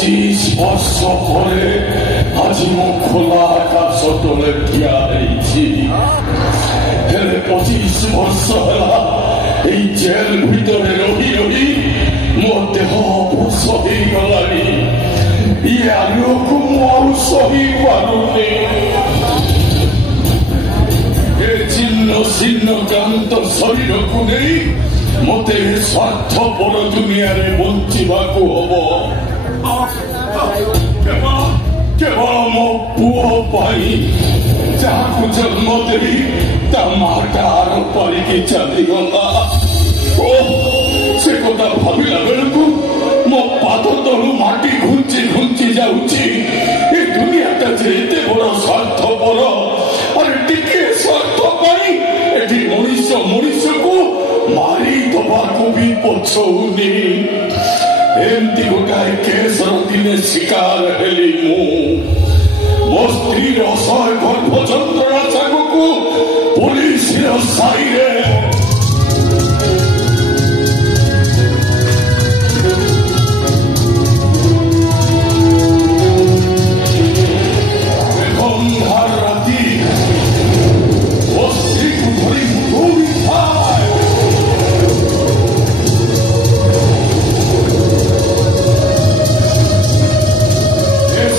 25 ବର୍ଷ ପରେ ଆଜି ମୁଁ ଖୋଲା ଆକାଶ ତଳେ ଠିଆ ହେଇଛି। ହେଲେ 25 ବର୍ଷ ହେଲା ଏଇ ଜେଲ ଭିତରେ ରହି ରହି ମୋ ଦେହ ଅବଶ ହେଇଗଲାଣି। ଇଏ ଆଲୋକ ମୁଁ ଆଉ ସହି ପାରୁନି। ଏ ଚିହ୍ନ ଚିହ୍ନ କ୍ଳାନ୍ତ ଶରୀରକୁ ନେଇ ମତେ ସ୍ୱାର୍ଥପର ଦୁନିଆରେ ବଞ୍ଚିବାକୁ ହବ। କେବଳ ମୋ ପୁଅ ପାଇଁ ଯାହାକୁ ଜନ୍ମ ଦେଇ ତା ମାଟା ଆର ପାରିକି ଚାଲିଗଲା। ସେ କଥା ଭାବିଲା ବେଳକୁ ମୋ ପାଦ ତଳୁ ମାଟି ଘୁଞ୍ଚି ଘୁଞ୍ଚି ଯାଉଛି। ଏ ଦୁନିଆଟା ଯେ ଏତେ ବଡ ସ୍ୱାର୍ଥପର। ଆରେ ଟିକେ ସ୍ୱାର୍ଥ ପାଇଁ ଏଠି ମଣିଷ ମଣିଷକୁ ମାରି ଦବାକୁ ବି ପଛଉନି। ଏମିତି ଗୋଟାଏ କେସର ଦିନେ ଶିକାର ହେଲି ମୁଁ। ମୋ ସ୍ତ୍ରୀର ଅସହାୟ ଗର୍ଭ ଯନ୍ତ୍ରଣା ସାଙ୍ଗକୁ ପୋଲିସର ସାଇରେ ରାତି ମୋ ସ୍ତ୍ରୀକୁ ଧରି ମୁଁ ଦୌଡ଼ିଥାଏ।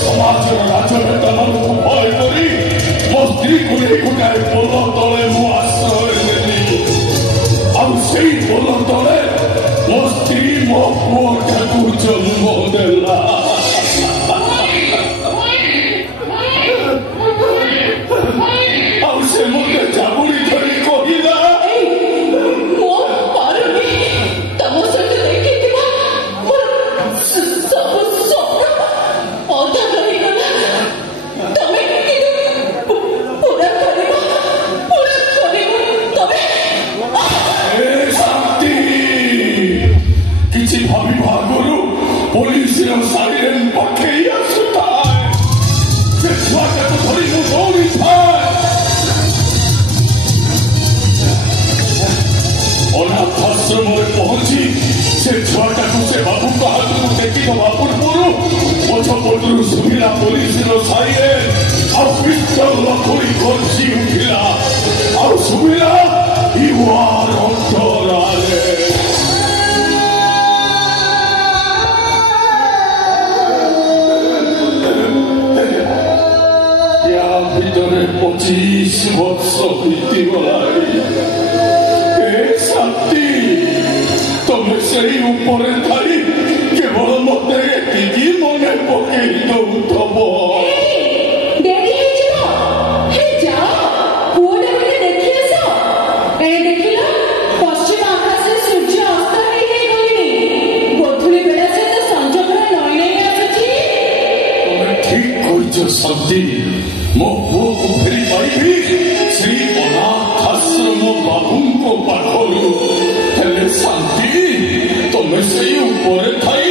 ସମାଜର ରାଜନେତାମାନଙ୍କୁ ଭୟ କରି ମୋ ସ୍ତ୍ରୀକୁ ନେଇ ଗୋଟାଏ ପୋଲ ତଳେ ମୁଁ ଆଶ୍ରୟ ନେଲି। ଆଉ ସେଇ ପୋଲ ତଳେ ମୋ ସ୍ତ୍ରୀ ମୋ ପୁଅଟାକୁ ଜନ୍ମ ଦେଲା। ଆଉ ସେ ମୋତେ ଜାବୁଡ଼ି ଧରି କହିଲା, କିଛି ଭାବିବା ଆଗରୁ ପୋଲିସର ସାଇରେନ୍ ପକେଇ ଆସୁଥାଏ। ସେ ଛୁଆଟାକୁ ଧରି ମୁଁ ଦୌଡ଼ିଥାଏ। ଅନାଥ ଆଶ୍ରମରେ ପହଞ୍ଚି ସେ ଛୁଆଟାକୁ ସେ ବାବୁଙ୍କ ହାତକୁ ଟେକିଦେବା ପୂର୍ବରୁ ପଛପଟରୁ ଶୁଭିଲା ପୋଲିସର ସାଇରେନ୍। ଆଉ ପିସ୍ତଲ ଗୁଳି ଗର୍ଜି ଉଠିଲା। ଆଉ ଶୁଭିଲା "You are under arrest." ଭିତରେ 25 ବର୍ଷ ବିତିଗଲାଣି। ଏ ଶାନ୍ତି, ତମେ ସେଇ ଉପରେ ଥାଇ କେବଳ ମତେ ଏତିକି ମନେ ପକେଇ ଦଉଥବ। ଶାନ୍ତି, ମୋ ପୁଅକୁ ଫେରି ପାଇବି ଶ୍ରୀ ଅନାଥାଶ୍ରମ ବାବୁଙ୍କ ପାଖରୁ। ହେଲେ ଶାନ୍ତି, ତମେ ସେଇ ଉପରେ ଥାଇ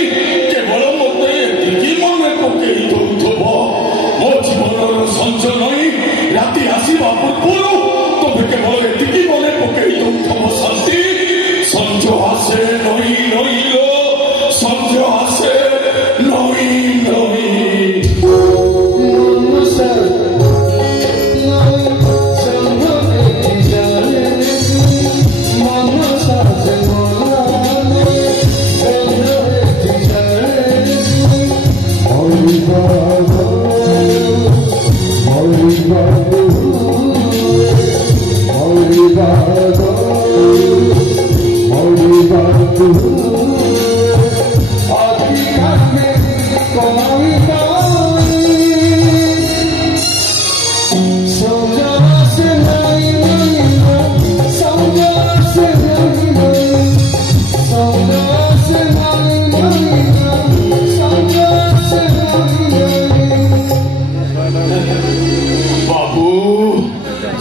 କେବଳ ମତେ ଏତିକି ମନେ ପକେଇ ଦଉଥବ। ମୋ ଜୀବନର ସଞ୍ଜ ନଈ ରାତି ଆସିବା ପୂର୍ବରୁ ତମେ କେବଳ ଏତିକି ମନେ ପକେଇ ଦଉଥବ। ଶାନ୍ତି, ସଞ୍ଜ ଆସେ ନଈ ନଈର, ସଞ୍ଜ ଆସେ ନଈ ନଈ।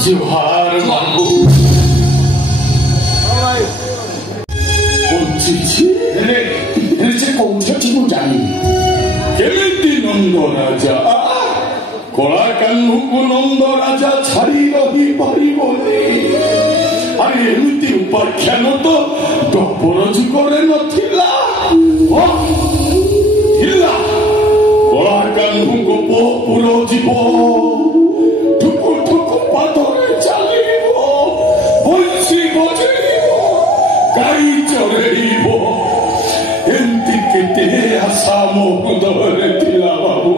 जुहार मांगू से कौटी को जानी केमिति नंद राजा कला कान्हू को नंद राजा छाड़ी रही पारिबनी। अरे एमिति उपाख्यान तो द्वापर जुगरे नथिला। जीव ठुकु ठुकु पाथरे चलिब बंशी बजेब गाई चरेब एमती केते आशा मो हृदय थिला बाबू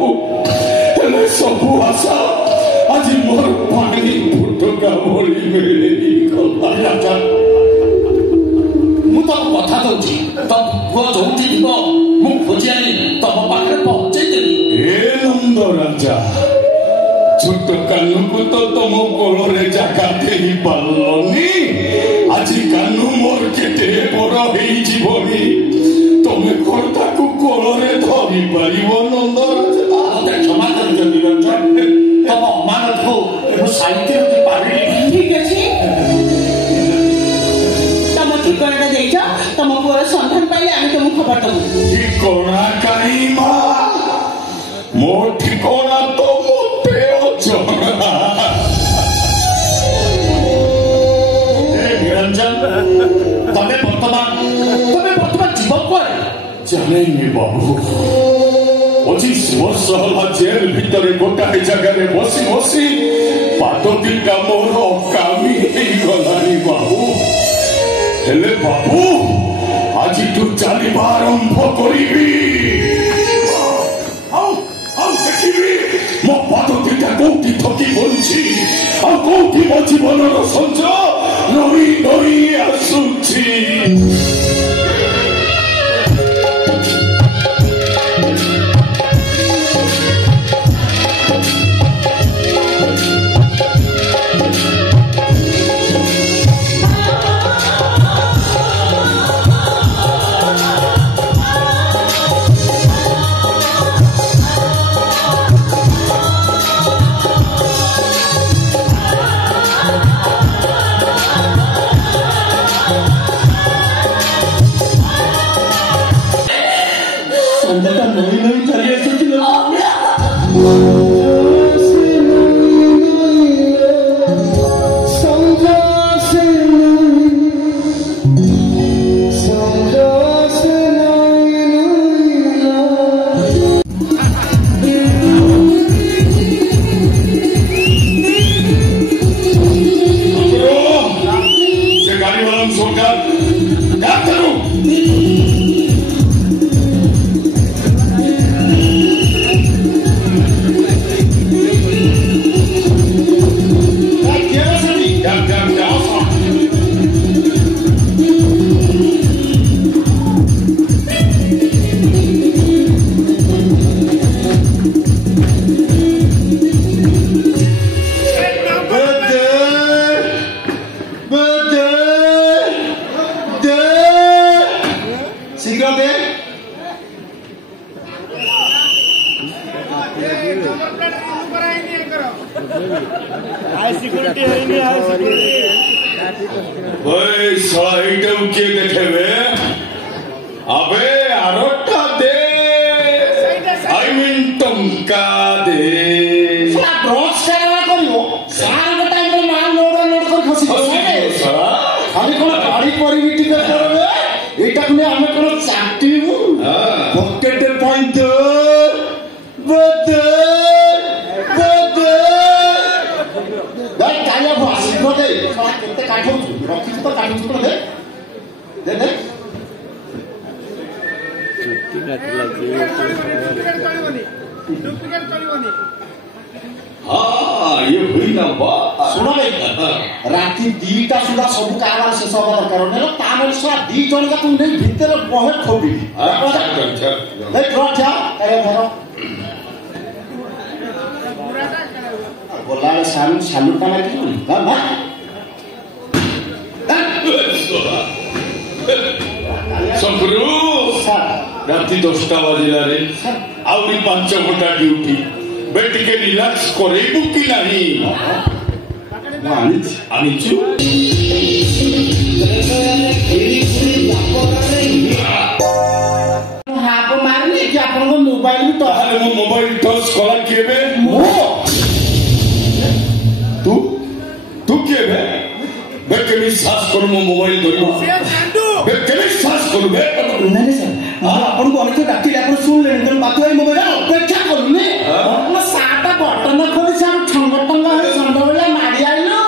हेले सबु आशा आज मोर पानी फुटका भली मिली गला मु तो कथा दउची तो पुआ जोठी दिबो मु खोजी आनी तम पाखरे पहुंचै देबी ए नंद राजा छोट कानू को तो तुम कोलरे जागा देई पारलनी आज कानू मोर केते बड़ हेई जीवनी तुमे कर्ता को कोलरे धरी पारिबो नंद राजा मते क्षमा कर दियो निरंजन तम अमानत को मु साहित्य की पारली ठीक अछि तम ठिकाना देइछा तम पुअर संधान पाइले आमी तुम खबर दबु ठिकाना काई मा मो ठिकाना तो मोते अचना ए निरंजन तमे वर्तमान जीवन पर जाने बाबू 25 वर्ष हला जेल भितर गोटाए जगह बसी बसी पादती का मोर अकामी गलानी बाबू हेले बाबू आज तू चलवा आरंभ करी देखी मो पादतीटा कौटी थकी बंची आ कौटी मो जीवन संज नई नई आसुची राति 2टा सुधा सब कारबार शेष हवा दरकार नै तामेल सुधा 2 जन का तुम नहीं भीतर बहे खोबी देख रठा काय भरो बोला सालू सालू का नहीं हां संप्रू राति 10टा बजिला रे आउरी 5 घंटा ड्यूटी बेटी के रिलैक्स करेबू कि नहीं आनिचु हाप मारने कि आपन मोबाइल तो अरे मो मोबाइल टच कला केबे मो तू केबे बेके विश्वास कर मो मोबाइल धरिबो बेके विश्वास कर बे नहीं सर आपन को अनेक डाक्टर आपन सुन लेन तो बात है मोबाइल अपेक्षा करूने अपना साटा ଯଦି ସାର୍ ଠଙ୍ଗ ସନ୍ଧ୍ୟାବେଳେ ମାଡ଼ି ଆଇଲୁ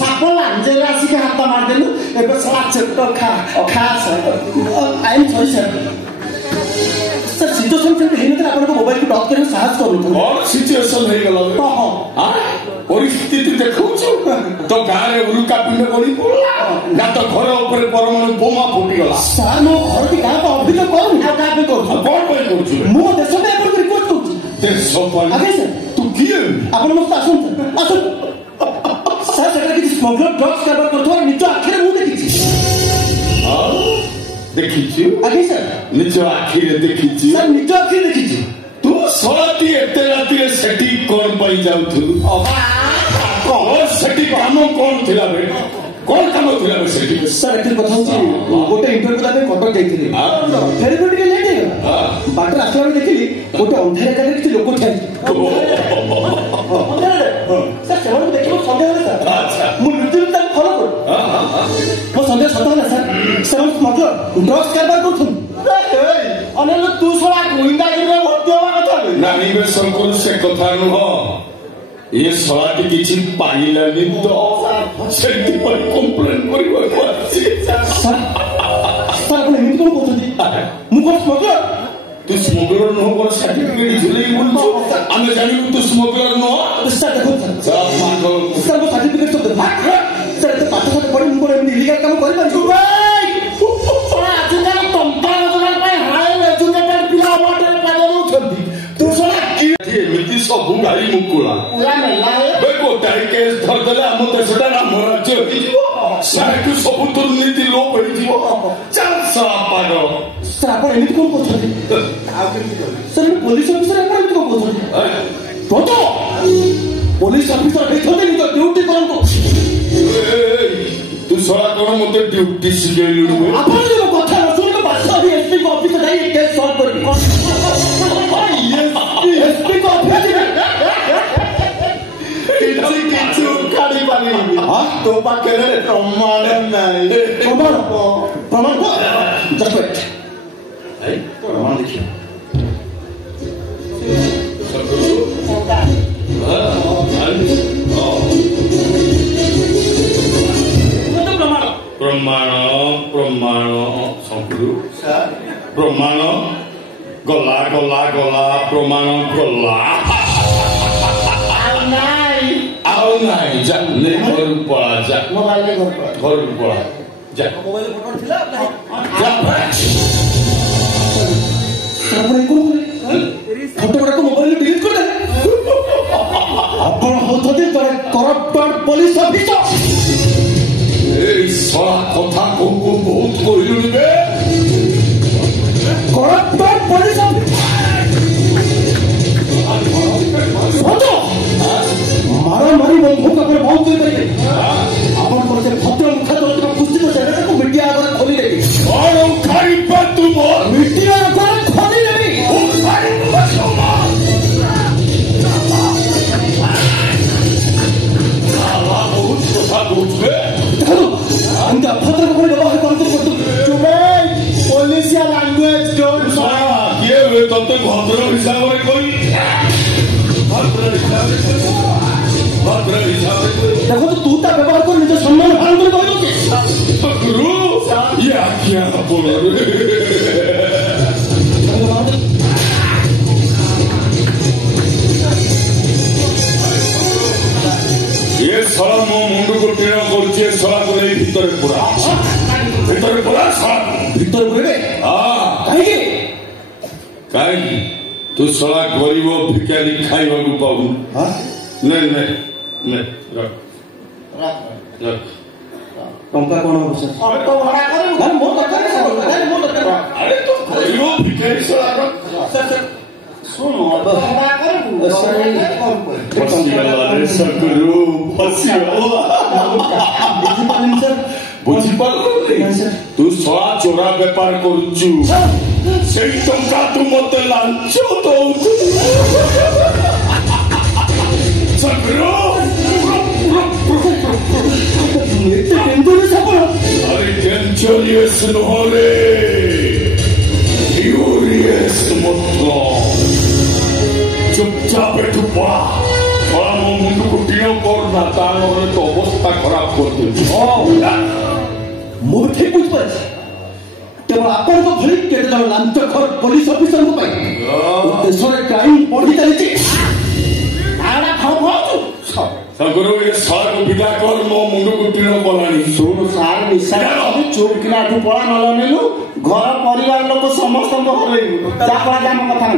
ସାପ ଲାଞ୍ଜରେ ଆସିକି ହାତ ମାରିଦେଲୁ ଏବେ ସାରା ଚେଟ ଖା I M sorry sir sir situation ସେମିତି ହେଇନଥିଲା ଆପଣଙ୍କ ମୋବାଇଲକୁ ଡକ୍ କରିବାକୁ ସାହସ କରୁନଥିଲେ କ'ଣ ସିଚୁଏସନ୍ ହେଇଗଲା ପରିସ୍ଥିତି ଦେଖୁଛୁ ତ ଗାଁରେ ଉରୁକା ପିଣ୍ଡ କରି ପଡ଼ିଲା ନା ତ ଘର ଉପରେ ପରମାଣୁ ବୋମା ଫୁଟିଗଲା ସାର୍ ମୋ ଘରଟି କାହାକୁ ଅଭିଯୋଗ କରୁନି ଆଉ କାହା ପାଇଁ କରୁଛୁ କ'ଣ ପାଇଁ କରୁଛୁ ମୁଁ ଦେଶ ପାଇଁ ଆପଣଙ୍କୁ ରିପୋର୍ଟ କରୁଛି ଦେଶ ପାଇଁ ଆଜ୍ଞା ସାର୍ ତୁ କିଏ ଆପଣ ମୋ ଆସନ୍ତୁ ଆସନ୍ତୁ ସାର୍ ସେଟା କିଛି ସ୍ମଗଲର ଡ୍ରଗ୍ସ କାରବାର କରୁଥିବାର ନିଜ ଆଖିରେ ମୁଁ ଦେଖିଛି ଦେଖିଛୁ ଆଜ୍ଞା ସାର୍ ନିଜ ଆଖିରେ ଦେଖିଛି ସାର୍ ନିଜ ଆଖିରେ ଦେଖିଛି ତୁ ଶଳାଟି ଏତେ ରାତିରେ ସେଠି କ'ଣ ପାଇଁ ଯାଉଥିଲୁ ସେଠି କାମ କ'ଣ ଥିଲା ବେ କ'ଣ କାମ ଥିଲା ବେ ସେଠି ସାର୍ ଏଠି କଥା ହଉଛି ଗୋଟେ ଇଣ୍ଟରଭ୍ୟୁ ଦେବା ପାଇଁ କଟକ ଯାଇଥିଲି ଫେରିବେ ଟିକେ ଲେଟ୍ ହେଇଗଲା ବାଟରେ ଆସିଲା ବେଳେ ଦେଖିଲି ଗୋଟେ ଅନ୍ଧାର ଜାଗାରେ କିଛି ଲୋକ ଠିଆ ସାର୍ ସେମାନଙ୍କୁ ଦେଖିବାକୁ ସନ୍ଦେହ ହେଲା ସାର୍ ମୁଁ ନିଜେ ତାକୁ ଫଲୋ କରୁ ମୋ ସନ୍ଦେହ ସତ ହେଲା ସାର୍ ସେମାନେ ସ୍ମଗଲର ଡ୍ରଗ୍ସ କାରବାର କରୁଛନ୍ତି ଅନେକ ତୁ ଶଳା ଗୁଇନ୍ଦାଗିରିରେ ଭର୍ତ୍ତି ହେବା କଥା ନାଇଁ ବେ ଶଙ୍କର ସେ କଥା ନୁହଁ ଏ ଶଳାଟି କିଛି ପାଇଲାନି ତ ସେଥିପାଇଁ କମ୍ପ୍ଲେନ୍ କରିବାକୁ ଆସିଛି ସାର୍ ଆପଣ ଏମିତି କ'ଣ କହୁଛନ୍ତି ମୁଁ କ'ଣ ସ୍ମଗଲର ତୁ ସ୍ମଗଲର ନୁହଁ କ'ଣ ସାର୍ଟିଫିକେଟ୍ ଝୁଲେଇ ବୁଲୁଛୁ ଆମେ ଜାଣିବୁ ତୁ ସ୍ମଗଲର ନୁହଁ ସାର୍ ଦେଖନ୍ତୁ ସାର୍ ମୋ ସାର୍ଟିଫିକେଟ୍ ସବୁ ଦେଖ ସାର୍ ଏତେ ପାଠ ସାଠ ପଢ଼ି ମୁଁ କ'ଣ ଏମିତି ଇଲିଗାଲ କାମ କରିପାରିବି ଆଜିକାଲି ଟଙ୍କା ରୋଜଗାର ପାଇଁ ହାଇଏଷ୍ଟ ଏଜୁକେଟେଡ୍ ପିଲା ଅବାଟରେ ପାଇ ଦେଉଛନ୍ତି ତୁ ଶଳା ଏମିତି ସବୁ ଗାଈ ମୁକୁଳା ଗୋଟାଏ କେସ୍ ଧରିଦେଲେ ଆମ ଦେଶଟା ରାମ ରାଜ୍ୟ ହେଇଯିବ ସାର୍କୁ ସବୁ ଦୁର୍ନୀତି ଲୋପ ହେଇଯିବ ସାର୍ ଆପଣ ଏମିତି କ'ଣ କହୁଛନ୍ତି ସାର୍ ପୋଲିସ ଅଫିସର ଆପଣ ଏମିତି କ'ଣ କହୁଛନ୍ତି ପୋଲିସ ଅଫିସର ହେଇଛନ୍ତି ନିଜ ଡ୍ୟୁଟି କରନ୍ତୁ ତୁ ଶଳା କ'ଣ ମତେ ଡ୍ୟୁଟି ଶିଖେଇଲୁ ଆପଣ ଯୋଉ କଥା ନ ଶୁଣିଲେ ବାଧ୍ୟ ହେବି ଏସପିଙ୍କ ଅଫିସରେ ଯାଇ କେସ୍ ସଲ୍ଭ କରିବି ଏସପିଙ୍କ ଅଫିସ କିଛି ଉଠାଡ଼ି ପାରିବି ତୋ ପାଖରେ ପ୍ରମାଣ ନାହିଁ ପ୍ରମାଣ ପ୍ରମାଣ ଦେଖିବା ପ୍ରମାଣ ପ୍ରମାଣ ଶଙ୍କରୁ ପ୍ରମାଣ ଗଲା ଗଲା ଗଲା ପ୍ରମାଣ ଗଲା ଆଉ ନାହିଁ ଯା ଘରକୁ ପଳା ଯା ଘରକୁ ପଳା ଯା ଫଟୋ ଗୁଡାକ ମୋବାଇଲ ଡିଲିଟ୍ କରିଦେଲେ ଆପଣ ହଉଛନ୍ତି ଜଣେ କରପ୍ଟେଡ୍ ପୋଲିସ ଅଫିସର এই শলা কথা কোন বহুত কইলু বে করপ্টেড পুলিশ মারামারি বন্ধু করে বন্ধ করে দেবে আপন করে ভদ্র মুখ ধরে পুষ্টি করে সেটাকে মিডিয়া আগে খোলি দেবে আর খাইবা তুমি মিডিয়া আগে খোলি দেবে বহুত কথা বুঝবে उनका भद्र को व्यवहार करते पुलिस लैंग्वेज किए हुए तब तक भद्र हिसाब से कोई देखो तो तू ता व्यवहार कर निज सम्मान भान कर गुरु ये आज्ञा बोलो ये सारा मो मुंड को टेढ़ा करछे सारा को नहीं भीतर पूरा सारा भीतर पूरे हां काहे तू सारा गरीब भिखारी खाइबा को पाऊ हां नहीं रख टंका कोन हो सर तो भरा करे अरे मो दरकार अरे तो गरीब भिखारी सारा सर सुनो भरा करे तू शला चोरा बेपार करुचु से टंका तू मत लांच दौचु अरे डेंजरियस नहरे फ्यूरियस मत चुपचाप बैठू पड़ा थोड़ा করনা তা নহলে তো অবস্থা খারাপ করতে ମୁଁ ଠିକ ବୁଝିପାରୁଛି କେବଳ ଆପଣଙ୍କ ଭଳି କେତେ ଜଣ ଲାଞ୍ଚଖୋର ପୋଲିସ ଅଫିସରଙ୍କ ପାଇଁ ଦେଶରେ କ୍ରାଇମ ବଢି ଚାଲିଛି। ସଗୁରୁ ଏ ସାରକୁ ବିଦା କର ମୋ ମୁଣ୍ଡକୁ ଟିଣ ପଲାଣି। ଶୁଣୁ ସାର୍ ନିଶା ଚୁପ୍ କିନା ଆଠୁ ପଳା ନ ନେଲୁ ଘର ପରିବାର ଲୋକ ସମସ୍ତଙ୍କ ହରେଇବୁ ତା ପଳା ଆମ କଥା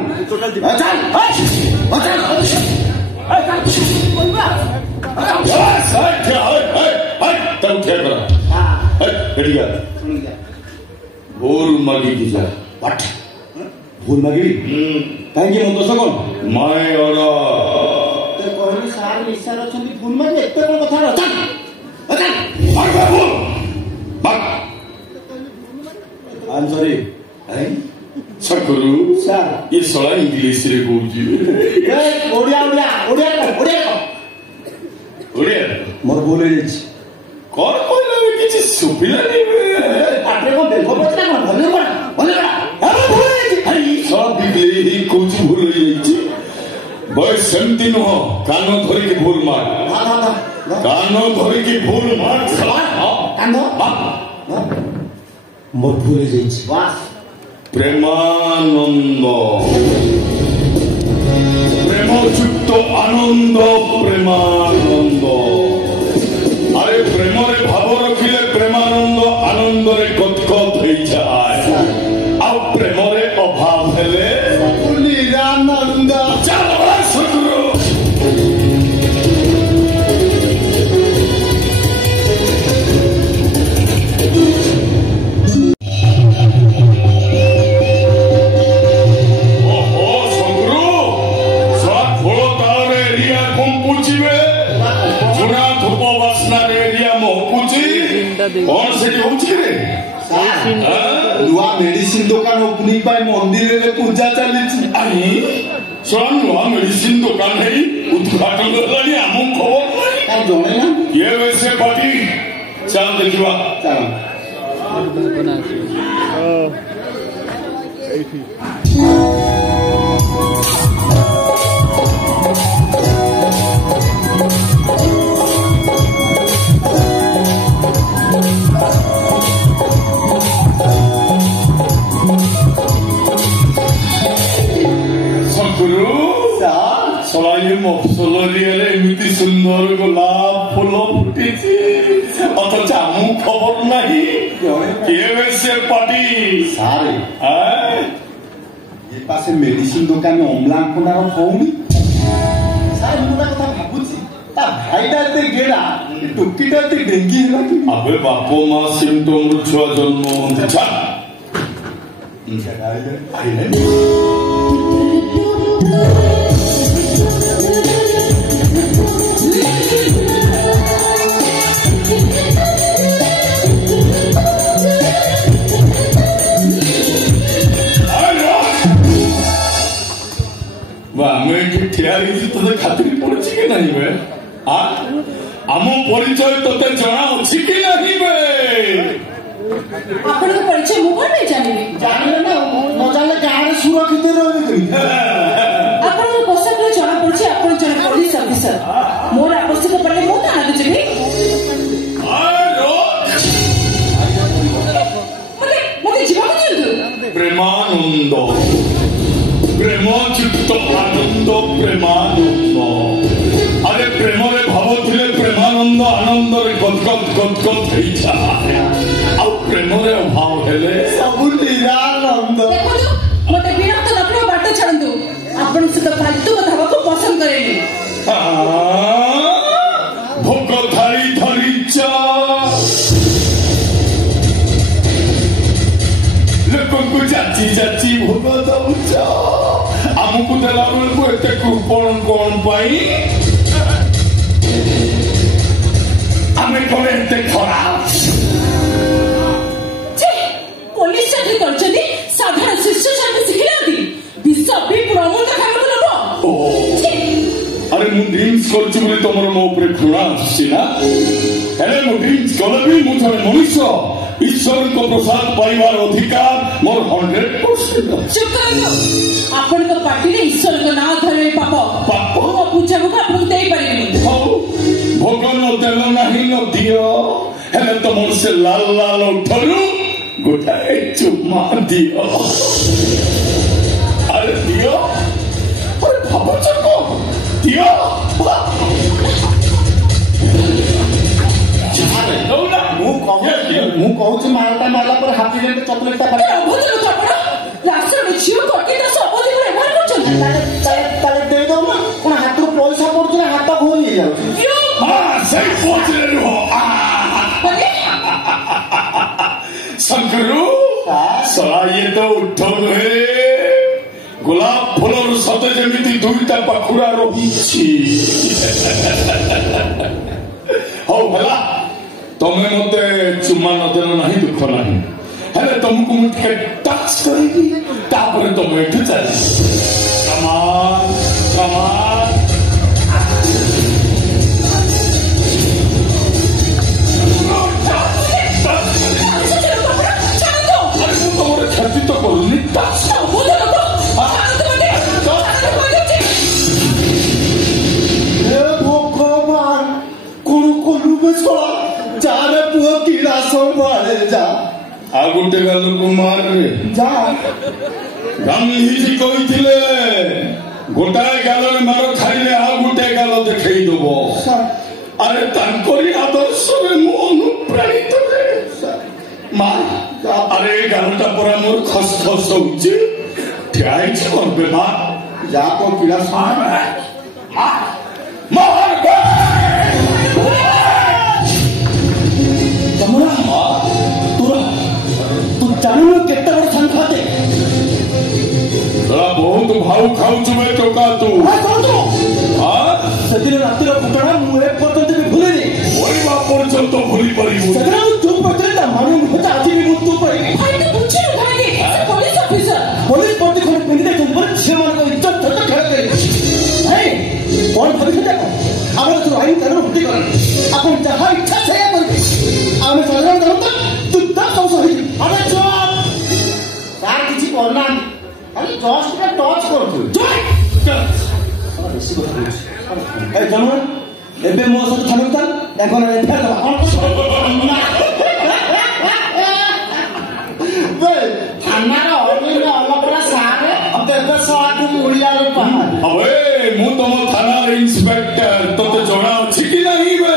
ଭୁଲ ମାଗିକି ଯା। ଭୁଲ ମାଗିବି କାହିଁକି ମୋ ଦୋଷ କଣ? ମାଏ କହିଲି ସାର୍ ନିଶାର ଅଛନ୍ତି ଭୁଲ ମାଗିବେ ଏତେ କଣ କଥା ସରି ସକରୁ ସାର୍ ଏ ଶଳା ଇଂଲିଶରେ କହୁଛି। ଓଡ଼ିଆ ଓଡ଼ିଆ ଓଡ଼ିଆ ଓଡ଼ିଆ ଓଡ଼ିଆ ମୋର ଭୁଲ ହେଇଯାଇଛି। କଣ କହିଲା କିଛି ଶୁଭିଲାନି। କହୁଛି ଭୁଲ ହେଇଯାଇଛି। ବୟସ ସେମିତି ନୁହଁ କାନ ଧରିକି ଭୁଲ ମାର କାନ ଧରିକି ଭୁଲ ମାର। ମୋର ଭୁଲ ହେଇଯାଇଛି। ପ୍ରେମାନନ୍ଦ ପ୍ରେମଯୁକ୍ତ ଆନନ୍ଦ ପ୍ରେମାନନ୍ଦ। ଆରେ ପ୍ରେମରେ ଭାବ ରଖିଲେ ପ୍ରେମାନନ୍ଦ ଆନନ୍ଦରେ କତକତ ହେଇଯାଏ ଆଉ ପ୍ରେମରେ ଅଭାବ ହେଲେ ନିରାନନ୍ଦ। କଣ ସେଠି ହଉଛି ନୂଆ ମେଡିସିନ ଦୋକାନ ଓପନିଂ ପାଇଁ ମନ୍ଦିରରେ ପୂଜା ଚାଲିଛି। ନୂଆ ମେଡିସିନ ଦୋକାନ ହେଇ ଉଦ୍ଘାଟନ ହେଲାଣି ଆମକୁ ଖବର ଜଣେଇନା କିଏ ସେ ପାର୍ଟି ଚାଲ ଦେଖିବା। ମଫସଲରିଆରେ ଏମିତି ସୁନ୍ଦର ଗୋଲାପ ଫୁଲ ଫୁଟିଛି ଅଥଚ ଆମକୁ ଖବର ନାହିଁ। କିଏ ସେ ପାର୍ଟି? ସାର୍ ଏ ପାଶେ ମେଡିସିନ ଦୋକାନ ଅମ୍ଳାଙ୍କନାର ହଉନି। ସାର୍ ମୁଁ ତା କଥା ଭାବୁଛି ତା ଭାଇଟା ଏତେ ଗେଡା ଟୋକିଟା ଏତେ ଡେଙ୍ଗି ହେଲା କି? ଆବେ ବାପ ମା ସିମ୍ପଟମରୁ ଛୁଆ ଜନ୍ମ ହୁଅନ୍ତି। ଆମେ ଏଠି ଠିଆ ହେଇଛି ତୋତେ ଖାତିରି ପଡୁଛି କି ନାହିଁ ବେ? ଆମ ପରିଚୟ ତୋତେ ଜଣା ଅଛି କି ନାହିଁ ବେ? ଆପଣଙ୍କ ପରିଚୟ ମୁଁ କଣ ପାଇଁ ଜାଣିବି? ଜାଣିଲେ ନା ନ ଜାଣିଲେ ଗାଁରେ ସୁରକ୍ଷିତ ରହିବେ। ଆପଣଙ୍କ ପୋଷାକରେ ଜଣା ପଡୁଛି ଆପଣ ଜଣେ ପୋଲିସ ଅଫିସର। ମୋର ଆବଶ୍ୟକ ପଡିଲେ ମୁଁ ଥାନାକୁ ଯିବି। ମତେ ଯିବାକୁ ଦିଅନ୍ତୁ। ପ୍ରେମାନନ୍ଦ ପ୍ରେମଯୁକ୍ତ ଆନନ୍ଦ ପ୍ରେମାନନ୍ଦ। ଆରେ ପ୍ରେମରେ ଭାବ ଥିଲେ ପ୍ରେମାନନ୍ଦ ଆନନ୍ଦରେ ଗଦଗଦ ଗଦଗଦ ହେଇଯାଏ ଆଉ ପ୍ରେମରେ ଅଭାବ ହେଲେ ସବୁ ନିରାନନ୍ଦ। ଦେଖନ୍ତୁ ମତେ ବିରକ୍ତ ନକରିବା ବାଟ ଛାଡ଼ନ୍ତୁ। ଆପଣଙ୍କ ସହିତ ଫାଲତୁ କଥା ହବାକୁ ପସନ୍ଦ କରେନି। ଭୋକ ଥାଳି ଧରିଛ ଲୋକଙ୍କୁ ଯାଚି ଯାଚି ଭୋଗ ଦଉଛ ଆମକୁ ଦେଲା ବେଳକୁ ଏତେ କୃପଣ କଣ ପାଇଁ? ଆମେ କଣ ଏତେ ଖରାପ? ପୋଲିସ ଚାକରି କରିଛନ୍ତି ସାଧାରଣ ଶିଷ୍ୟ ଚାକରି ଶିଖିନାହାନ୍ତି। ବିଷ ବିପୁଳ ଅମୃତ ଖାଇବାକୁ ଲୋକ। ଆରେ ମୁଁ ଡ୍ରିଙ୍କସ କରୁଛି ବୋଲି ତମର ମୋ ଉପରେ ଘୃଣା ଆସୁଛି ନା? ହେଲେ ମୁଁ ଡ୍ରିଙ୍କସ କଲେ ବି ମୁଁ ଜଣେ ମଣିଷ। ଈଶ୍ୱରଙ୍କ ପ୍ରସାଦ ପାଇବାର ଅଧିକାର ମୋର 100%। ଚୁପ କରନ୍ତୁ। ଆପଣଙ୍କ ପାର୍ଟିରେ ଈଶ୍ୱରଙ୍କ ନାଁ ଧରିବେ ପାପ। ପାପ ମୋ ପୂଜାକୁ ଆପଣଙ୍କୁ ଦେଇପାରିବିନି। ହଉ से लाल लाल उठलू गोटाए चुम्मा दियो अरे दियो अरे भाबो चको दियो ମୁଁ କହୁଛି ମାଲଟା ମାରିଲା ପରେ ହାପି ରେଟ୍ ଚକୋଲେଟଟା ତାହେଲେ ଦେଇଦଉ ନା କଣ ହାତରୁ ପଇସା ପଡୁଛି ନା ହାତ ଘୋରି ହେଇଯାଉଛି शंकरू सला ये तो उठो नुहे गुलाब फुलर सते जेमिति दुईटा पाखुरा रही हौ भला तमे मते चुम्मा नदेन नाही दुख नाही हेले तुमको मुझे टच करेगी तापर तुम एठ चली कमान कमान क्षति तो करूनी भगवान कौन कलु छड़ा जारे पुओ कीड़ा संभाले जा आ गोटे गाल को मार रे जा गांधीजी कहिथिले गोटाए गाल रे मार खाइले आ गोटे गाल देखै दबो अरे तांकोरी आदर्श रे मु अनुप्राणित रे मार अरे गालटा पूरा मोर खस खस होउची ठियाई छ बेबा जा को कीड़ा संभाले मार तमरा तू जानू केते बड़ संखाते तोरा बहुत भाव खाउछु बे टोका तू हां सेदिन रातिर घटना मु एक पर्यंत भी भूले नहीं ओई बा पर्यंत भूली परिबु सेदिन चुप पड़ते ता मानु होता आज भी मुतु पर भाई तो बुझी भाई पुलिस ऑफिसर पुलिस पति खन पिंडे तुम पर छे मान को इज्जत धर खेल करे है कौन भविष्य देखो आमे तो आइन कर होती कर अपन जहां इच्छा से कर आमे साधारण करू तू तक तो सही अरे चुप यार किछि करना अरे जस्ट पे टच कर तू ए जमन एबे मो सत थानुता এখন এফআইআর বে থানার অলিন অলপরা সারে অতে সাথে মুড়িয়ার পাহাড় अबे मु तुम थाना इंस्पेक्टर तो जणा अछि कि नहीं बे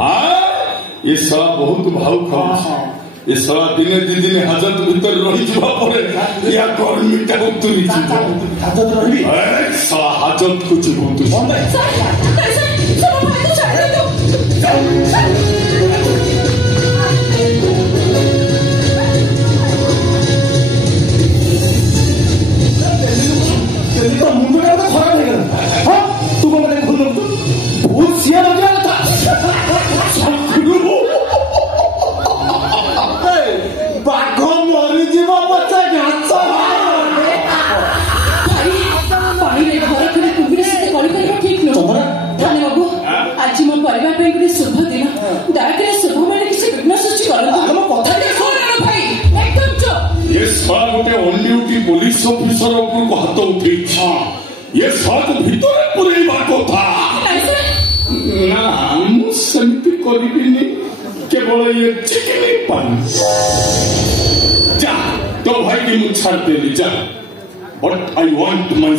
हां ये साला बहुत भाव खाऊ ये साला दिने दी दिन हाजत भीतर रही जबा परे या कर्मीटा उतरी हाजत रही ए साला हाजत कुछ बहुत बंद तो मुंडा तो खराब हो गया हां तू को मत खुद तू बहुत सिया लग गया था बाघ मरी जीवा बच्चा घास पानी रे घर करे कुबीर से कॉल करबा ठीक न थाने बाबू आज मो परिवार पे गुटे शुभ दिन दयाकरे शुभ मेले किसी विघ्न सृष्टि करंतु हम कथा सुन भाई एकदम चुप ये साला गोटे ऑन ड्यूटी पुलिस ऑफिसर ऊपर को हाथ उठे ये साथ भीतर पूरे बाको था ना हम संति करिबिनी केवल ये चिकनी पान जा तो भाई की मुझ छाड़ दे जा but I want my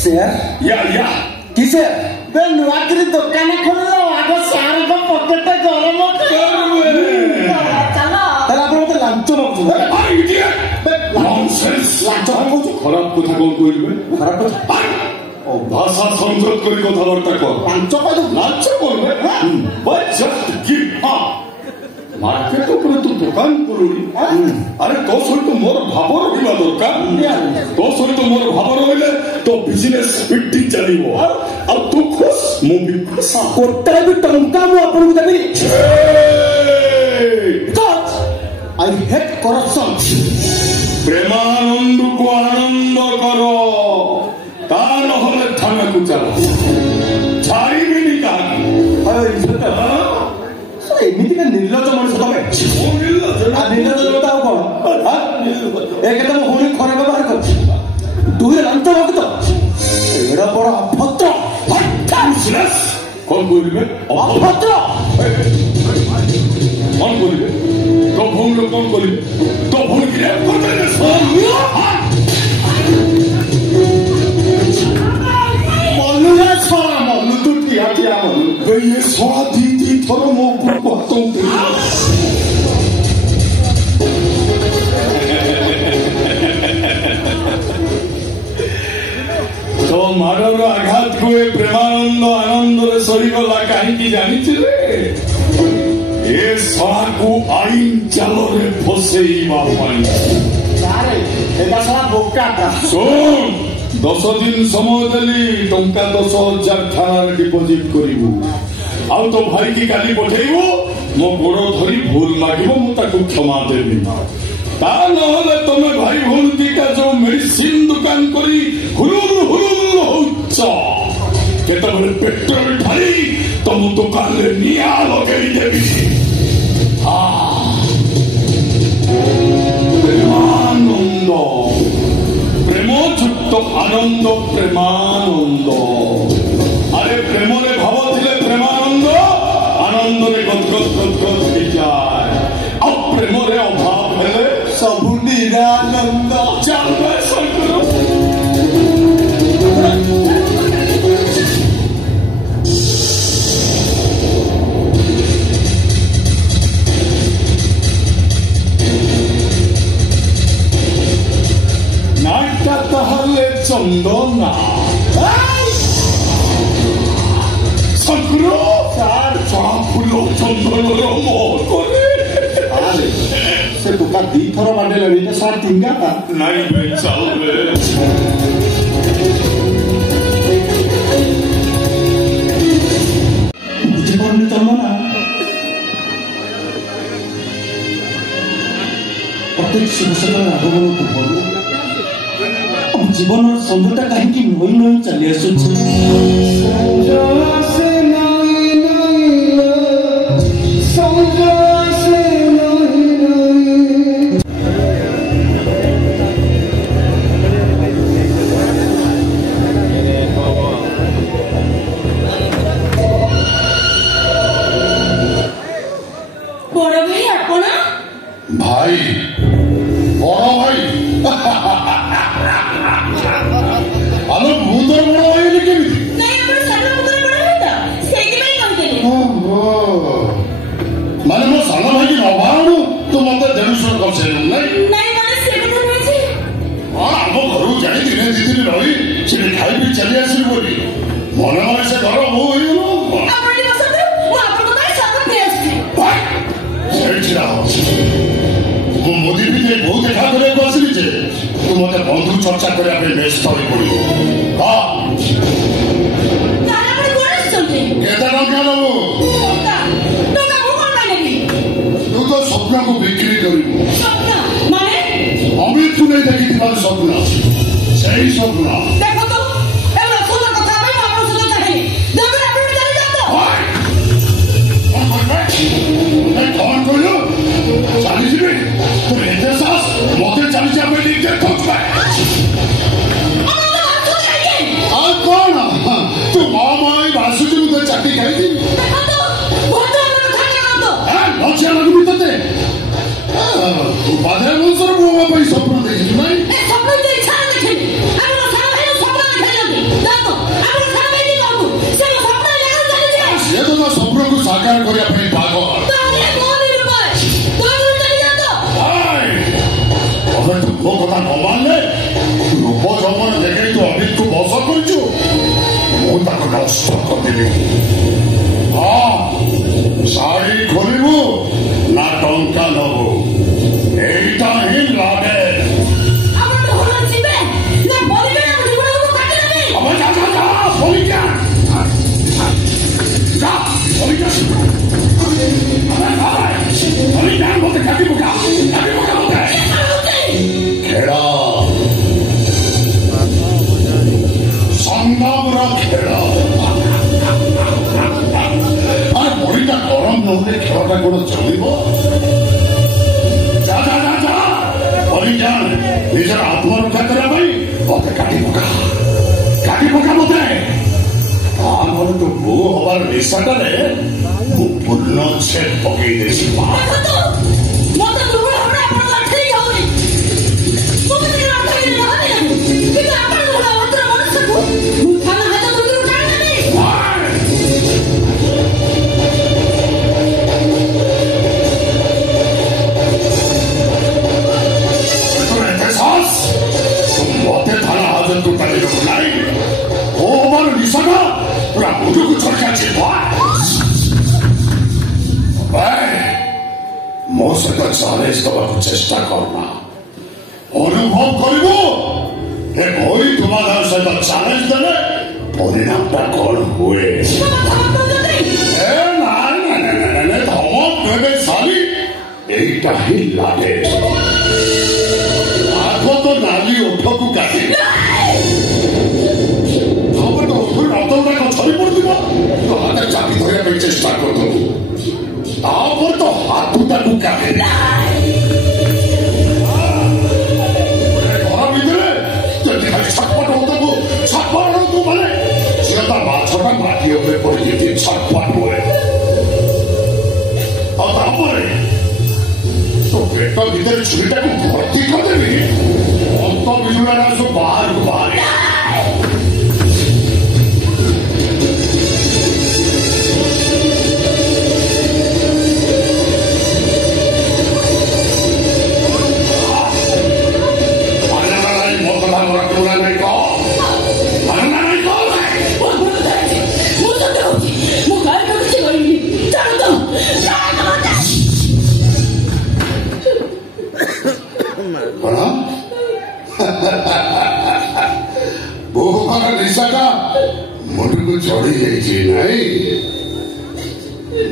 share या किसे बे नुआकरी दुकान खोललो आगो सार को पकेट गरम करबे चलो तारा आपण मते लांच मागु आई इडियट नॉनसेंस लांच मागु खराब কথা কোন কইবে खराब কথা ও ভাষা সংযত করে কথাবার্তা কর লাঞ্চ পাইছো লাঞ্চ করবে but just give up market উপরে তো দোকান করুনি আরে তো সহিত মোর ভাব রহিবা দরকার তো সহিত মোর ভাব রহিলে তো বিজনেস স্পিডটি চালিব আর তু খুশ মু বি খুশ কোটা বি টঙ্কা মু আপন কো দেবি গট আই হেট করপশন প্রেমানন্দ কো আনন্দ করো তা নহলে থানাকু চালো ছাড়িবিনি কাহাকে আরে ইনস্পেক্টর ଏମିତିକା ନିର୍ଲଜ ମଣିଷ ତମେ ନିର୍ଲଜ ଲୋକ ଆଉ କଣ ଏକ ତମ ଭଉଣୀ ଖରାପ ବ୍ୟବହାର କରୁଛି ଦୁଇରେ ଲାଞ୍ଚ ମାଗୁଛ ଏଡ ବଡ ଅଭଦ୍ର कौन बोलिबे अभद्र कौन बोलिबे तो भूल लोग कौन बोलिबे तो भूल गिरे मनु है सारा मनु तू क्या क्या मनु ये सारा दी थोड़ा मोह को तुम तो माडर आघात को प्रेमानंद आनंद सही गला कहीं जानी ये सारा को आईन चलो रे फसे सुन 10 दिन समय देली टंका 10,000 थाना डिपोजिट करू आ तो भाई की काली पठेबू मो गोड़ धरी भूल मागिब मुझे क्षमा देवी ता नहले तुम भाई भूल दिका जो मेडिसिन दुकान करी हुलुल हुलुल होच केतबले पेट्रोल ढाली तुम दुकान ले निया लगेई देवी प्रेमानंद प्रेमयुक्त आनंद प्रेमानंद अरे प्रेम रे भाव थिले प्रेमानंद आनंद रे गदगद हो जाए अब प्रेम रे अभाव हेले सब निरानंद चालबे संकरो नाटा तहले चंदना संकरो चार फूलो चंदन मोह करे से दुकान दी थोर बांधे लगी तो सार तिंगा नहीं बे चलबे बुझे पारनी चलो ना प्रत्येक शुभ सकाळ आगमन पूर्व जीवन संगता कहीं नई नई चली आसुच्छे भाई बड़ भाई आलो भूतर बड़ भाई केमिति नहीं हमर सानो भूतर बड़ भाई त सेति भाई कहते माने मो सानो भाई की नबाणु तो मते देनुसर कसे नहीं नहीं माने से भूतर होछि हां हम घरु जाई दिने दी दिन रही से खाई भी चली आसी बोली मने मने से घर हो होइलो आपणी बसत मो आपन को ताई साथ में आसी भाई सेठिरा मोदी भी बहुत देखा करे आसली जे तू मत बंधु चर्चा करने व्यस्त हो पड़ी तू तो स्वप्न को बिक्री कर अमित तू नहीं देखी स्वप्न सही स्वप्न देखो तो कथा कौन कहलु चली जी तू एते सास मते चली जा बेली के ठोक पाए आ कौन तू मामाई भासुजी मुझे चाटी खाई थी लज्जा लगुनी तते तू बाधे मुसर बुआ भाई स्वप्न देखी नहीं स्वप्न दे छाड़ देखी हम सारा भाई स्वप्न देखी जातो हम सारा भाई जातो से स्वप्न लेकर चले जाए ये तो स्वप्न को साकार करे अपनी भागो अगर तू वो कथा न मानले रूप जमन देखे तो अमित को बस करछु मुझे नष्ट कर देवी हाँ साड़ी खोलू ना टंका नबू एटा ही लागे खेड़ा संग्रामरा खेड़ा बड़ीटा गरम नहले खेलटा कौन चलिब जा जा जा जा बलिजान निजर आत्मरक्षा करने मत काटी पका मत ताहले तो वो हमार निशाटारे वो पूर्ण छेद पकई देसी बा मत दुर्बल हमरा अपन लठई होई मत के लठई रहने कि अपन होला अंतर मनुष्य को थाना हाथ तो दूर उठाना नहीं सास तुम मोटे थाना हाथ तो उठाने को नहीं वो हमार निशाटा पूरा मुझे को छोड़ के चिपा मो सहित चैलेंज देवाक चेष्टा करना अनुभव कर तुम्हारा सहित चैलेंज देले परिणामटा कौन हुए धमक देवे साली এইটা ही लागे आग तो नाली उठ को काटे तो रक्त गुड़ाक छड़ी पड़े तो हाथ चापी धरने चेष्टा कर तो हाथुटा काटे घर भितर जब खाली छटपट हो माने झीलता माछटा माटी उपरे पड़ी छटपट हुए तो पेट भीतर छुरीटा को भर्ती करदेवी अंत बिजुड़ा सब बाहर को बाहर निशाटा मुंड को चढ़ी जाइए नहीं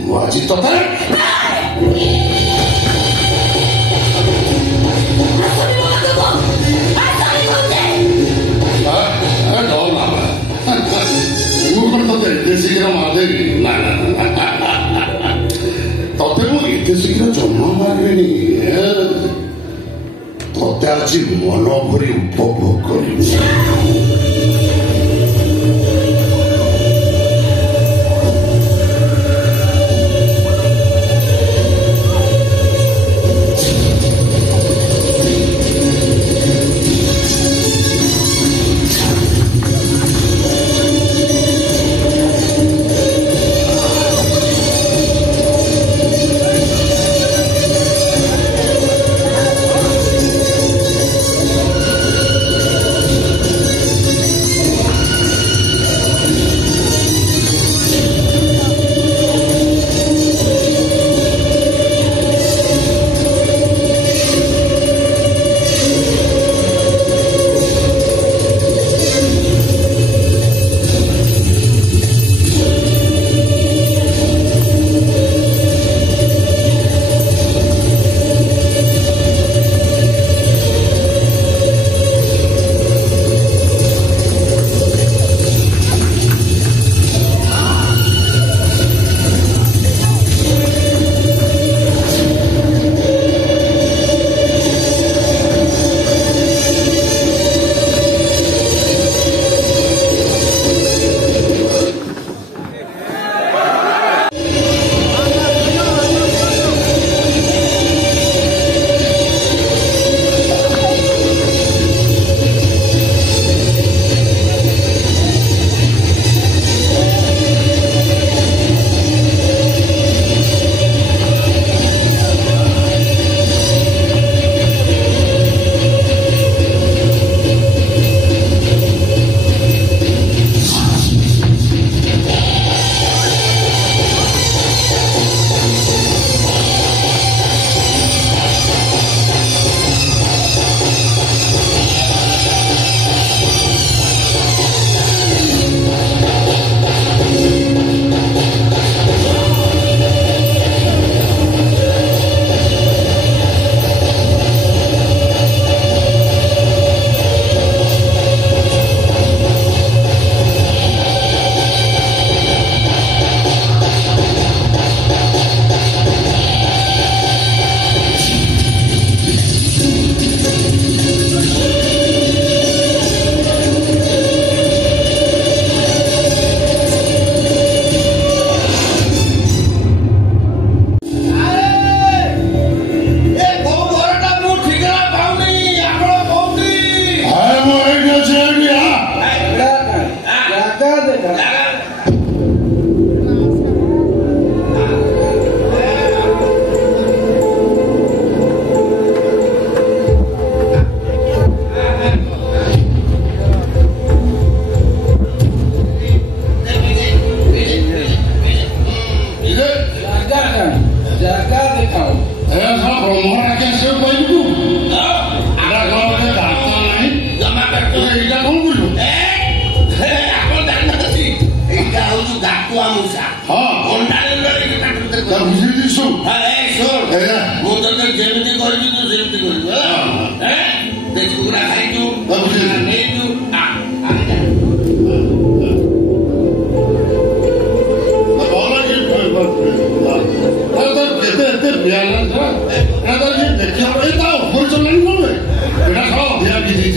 मुझे तो शीघ्र मारदेवी ते मुझे शीघ्र जमा मारे ते आज मन भरी उपभोग कर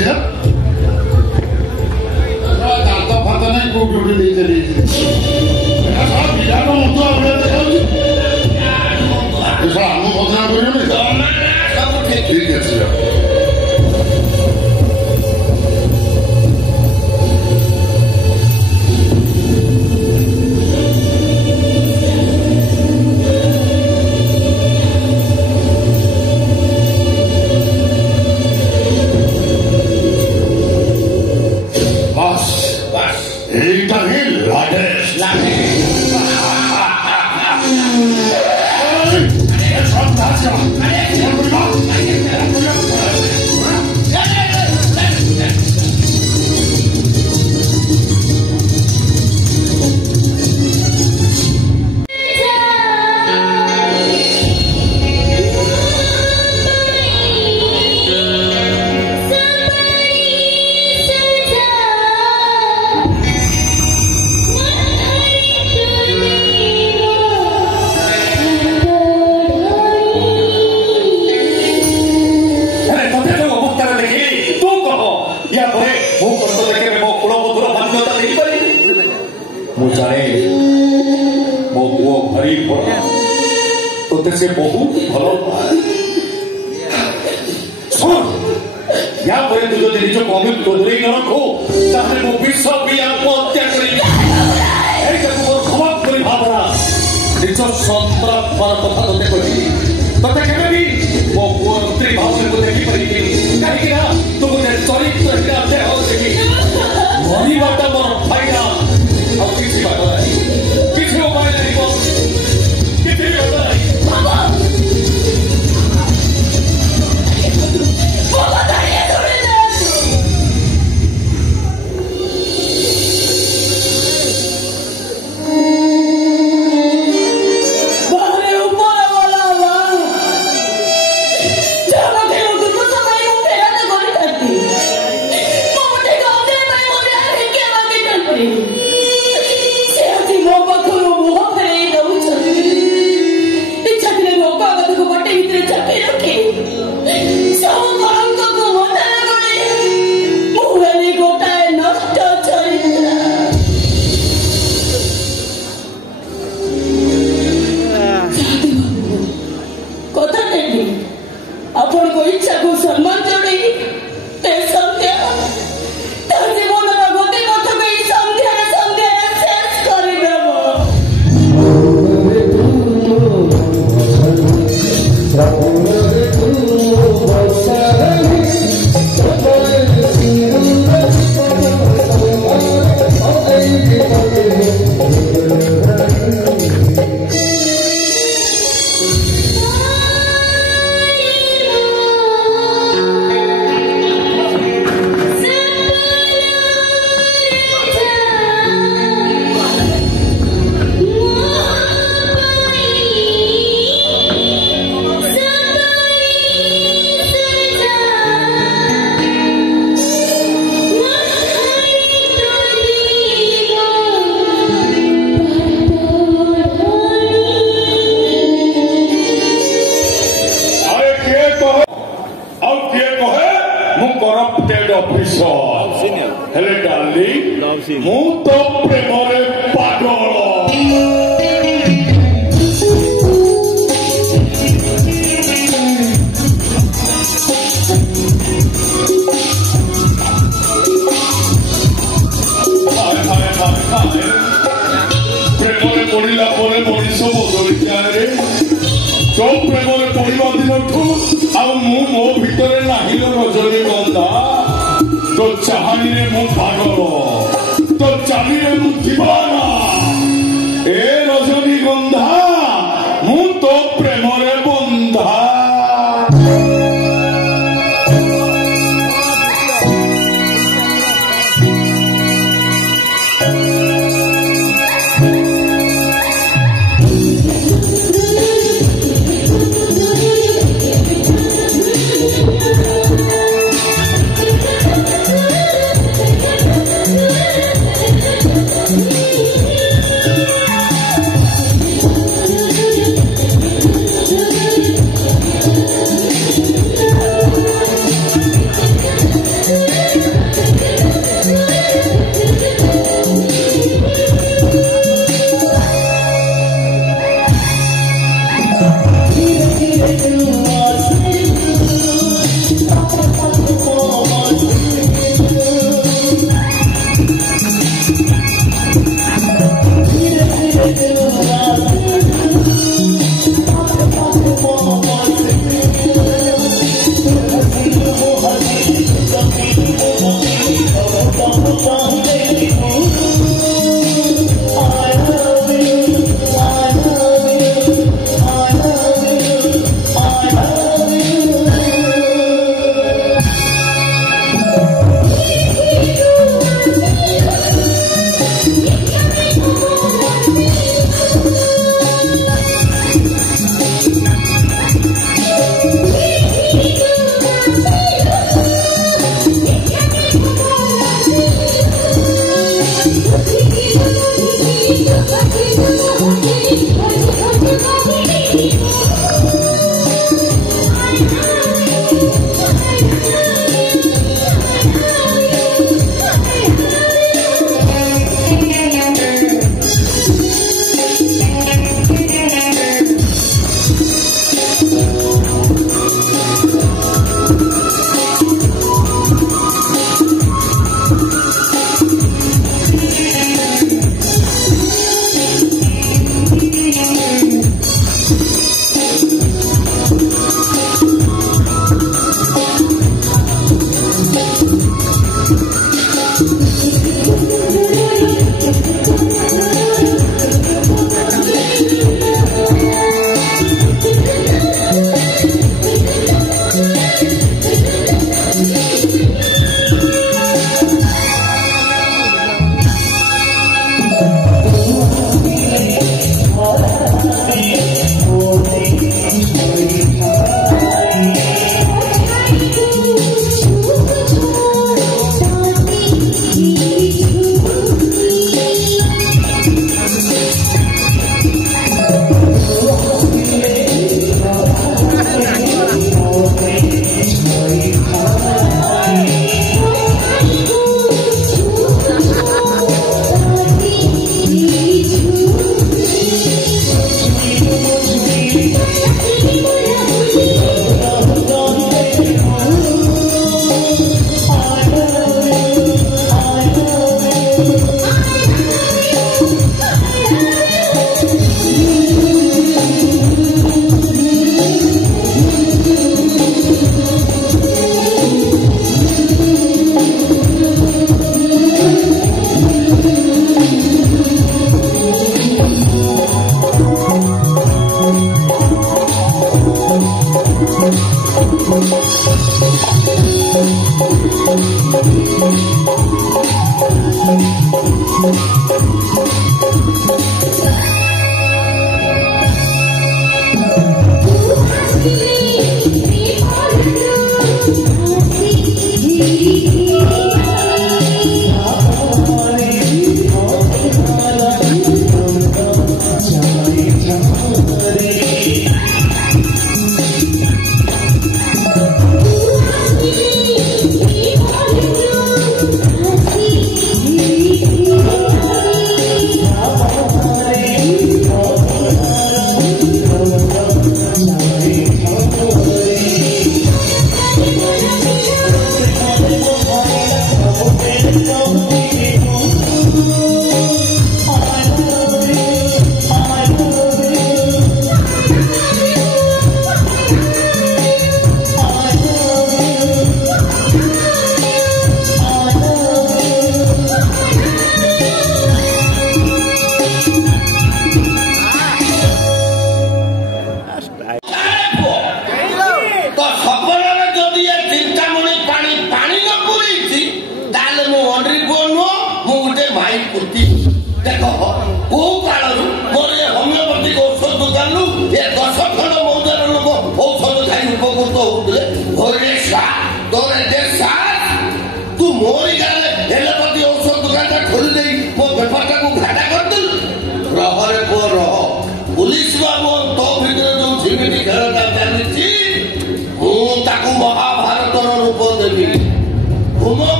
लीजिए दांत फात नहीं कोई लीजिए लीजिए बिना मुझे अपने देखा हम भजना करें ठीक है से बहुत भलो या पर तू जो निज कमी बदले न रखो ताहले मो विश्व भी आत्महत्या करी एटा को खमा करी भावना निज संतरा पर कथा तते कहि तते केबे भी मो पुत्री भावना को देखि परि काहे कि ना तू जे चरित्र हिरा दे हो देखि मनी बाटा मोर फाइदा अब किसी बात नहीं किसी उपाय नहीं को किसी भी होता नहीं बाबा दाइए छोड़े दे बाहरे ऊपर वाला जाना थे वो तो समय को फेरा ने गोली करती मोटे गांव में मैं मोरे आके के बाकी कर पड़ी से अति मोबा खोलो मोह फेरे दऊ छती इच्छा के लोका का तो बटे भीतर चके रखे सब मांग को मोटा गोली मुहरे गोटाए नष्ट चरित्र কথা নেই আপনার ইচ্ছা को সম্মান जोड़ी ते संध्या तार जीवनर गति पथ को এই संध्या শেষ করে দেব हेले डाली मु तो प्रेमरे पागल प्रेमरे पड़िला परे मनीष बदली जाए तो प्रेमरे पड़िबा दिनठू आ मु मो भितरे नाहिलो रजनीगंधा तो चाहनी रे मु पागल तो चाली रे मु दीवाना ए रजनीगंधा मु तो प्रेम रे बंधा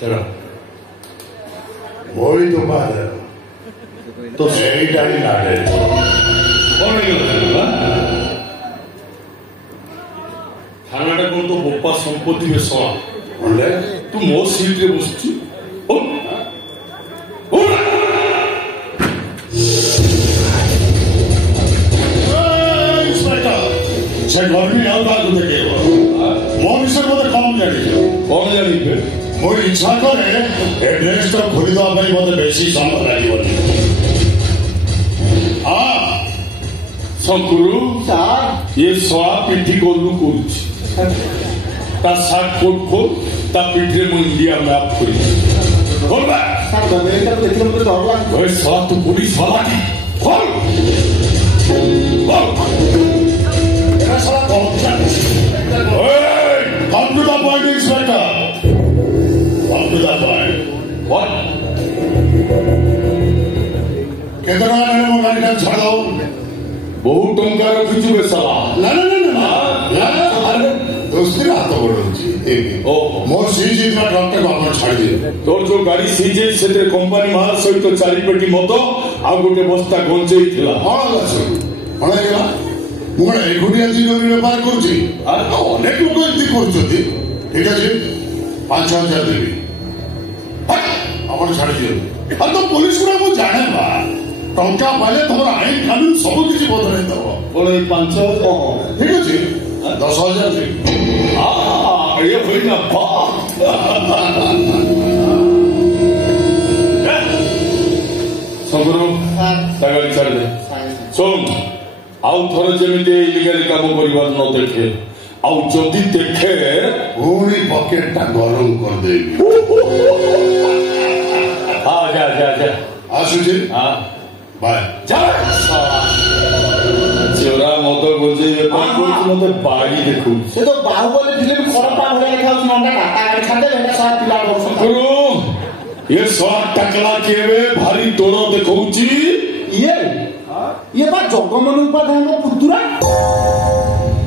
Pero, Voy tu padre. Tu sei dai nare. कौन है ये? थाना को तो बोपा संपत्ति में सवा बोले तू मो सीट रे बसची ओ ओ इंस्पेक्टर से घर में आओ बात देखे मो विषय मते कौन जानी पे मोर इच्छा करे एड्रेस तो खोली दवा ପାଇଁ मते बेसी समय लागिबनी हां शंकुरु ସାର୍ ये सवा पिठी गोलू कुछ ता साथ कोट को ता पिठी में इंडिया मैप करी बोल बा ସାର୍ ଗଭର୍ଣ୍ଣମେଣ୍ଟ ଦେଖିଲେ ମୋତେ ଡର ଲାଗୁଛି ओए सवा तू पुलिस वाला की बोल बोल एरा साला कौन ओए come to the point inspector come to the point what केतना मैंने मो गाड़ी का छाड़ दो बहुत टंका रखिछु बे साला ना दोस्ती हाथ बोलुची ओ मो सीजी का डॉक्टर बाबा छाड़ दे तोर जो गाड़ी सीजे सेते कंपनी माल सहित 4 पेटी मत आ गोटे बस्ता गंजेई थिला कौन আছে कौन हैला मुगळे एकुटिया दिन व्यापार करूची अरे अनेक लोक एती କରୁଛନ୍ତି ठीक আছে 5000 देबी आपण छाड़ी दियो अब तो पुलिस को मु जाने बा टंका पाले तमर आईन कानून सब किछि बदलै दबो बोले 5000 ठीक আছে 10000 दे ये भाई ना बा सबरो तागाली छाड़ दे सुन आउ थोर जेमिते इलीगल काम करिवार न देखे आउ जदी देखे पूरी पॉकेट टा गरम कर दे हां जा जा जा आसुजी हां बाय जा चोरा मत गोजे बेपार कोच मते बाड़ी देखु ସେ ତ ବାହୁବଳୀ ଫିଲ୍ମ ଖରାପ ଭଳିଆ ଦେଖାଯାଉଛି ନଣ୍ଡା କାଟା ଗାଡ଼ି ଛାଡ଼ିଦେଲେ ଏଇଟା ସାର୍ ପିଲା କରୁଛନ୍ତି गुरु ये स्वाद टकला केवे भारी तोड़ देखौची ଇଏ ବା ଜଗମୋହନ ଉପାଧ୍ୟାୟଙ୍କ ପୁତୁରା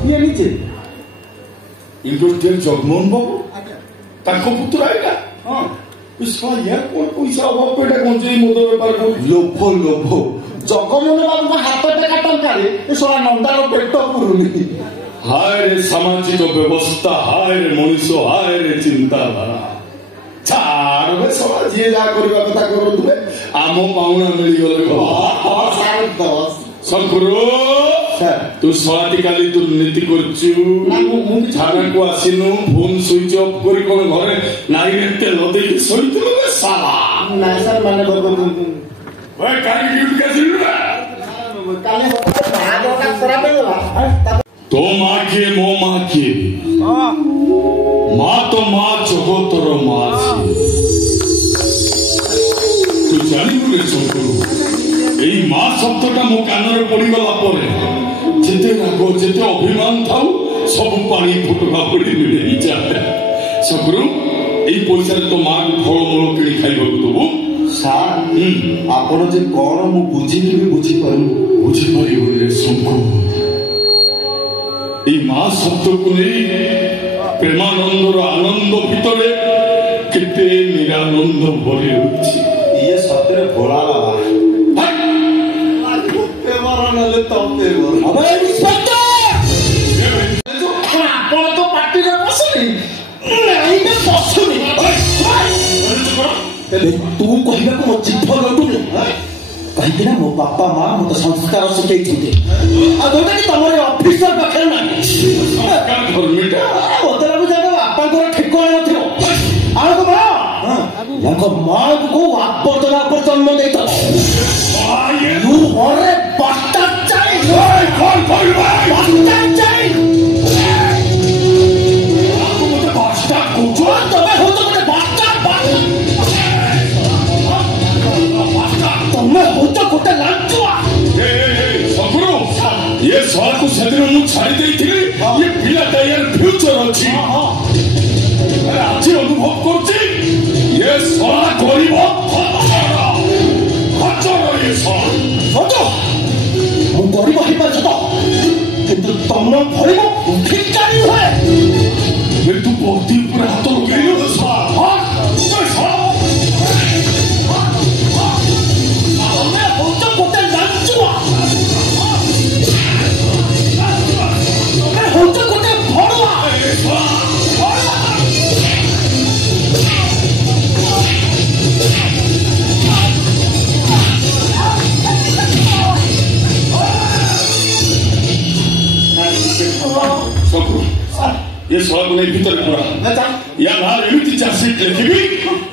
ଇଏ ନିଜେ इंडस्ट्रियल जगमोहन बाबू ताको पुत्र आएगा ହଁ इसका यार कोन पैसा अभाव पेटा गंजे मद व्यापार को ଲୋଭ ଜଗମୋହନ ବାବୁଙ୍କ ହାତ ଟେକା ଟଙ୍କାରେ ଏ ଶଳା ନନ୍ଦାର ପେଟ ପୁରୁନି हाय रे सामाजिक व्यवस्था हाय रे मनुष्य हाय रे चिंताधारा छाड़ बे सवा जे जा करबा कथा करूथले आमो पाउना मिली गले संकुरु तू स्वाति काली तू नीति करछु थाना को आसिनु फोन स्विच ऑफ करी कोन घरे नाई तेल दे सहितलो बे साला ନାଇଁ ସାର୍ ମାନେ ओए काली ड्यूटी के सिलु କାଲି ବାହାଘରଟା ଖରାପ ହେଇଗଲା तो माँ के मो माँ के माँ तो माँ जगतर माँ तू जानी शंकरु यही माँ शब्दटा मो कानरे पड़गला जेते राग जेते अभिमान थाउ सब पानी फुटका पड़ी मिले जाए शंकरु यही पैसा तो माँ को फलमूल किणी खाइबा दबु ସାର୍ ଆପଣ ଯେ କଣ ମୁଁ ବୁଝିଲି ବି ବୁଝିପାରୁନି बुझीपारे शंकरु এই মা শব্দକୁ ନେଇ ପ୍ରେମାନନ୍ଦର ଆନନ୍ଦ ଭିତରେ କେତେ ନିରାନନ୍ଦ ଭରି ରହିଛି ଇଏ ସତରେ ଭୋଳା ବାବା ନହେଲେ ତମେ ଆପଣ ତ ପାଟିରେ ପଶୁନି ପଶୁନି ତୁ କହିବାକୁ ମୋ ଜିଭ ଲଟୁନି କାହିଁକି ନା ମୋ ବାପା ମା ମତେ ସଂସ୍କାର ଶିଖେଇଛନ୍ତି ଆଉ ଯୋଉଟା କି ତମର ଅଫିସର ପାଖରେ ନାହିଁ ମତେ ଲାଗୁଛି ବାପାଙ୍କର ଠିକଣା ନଥିବ ଆଉ ତାଙ୍କ ମାଙ୍କୁ କୋଉ ଆବର୍ଜନା ଉପରେ ଜନ୍ମ ଦେଇଥିଲ ये सवाल को सदन में छाड़ी देती ये पिला यार फ्यूचर अच्छी आज अनुभव करती ये सवाल गरीब ये सवाल गरीब କିନ୍ତୁ ତମ ଭଳି ଭିକାରୀ ହୁଏ ତୁ ବୌଦ୍ଧି ଉପରେ ହାତ ଲଗେଇ शलाକୁ ନେଇ ଭିତରେ ପୁରା ୟା ନାଁ ଏମିତି ଚାଷିଟ୍ ଲେଖିବି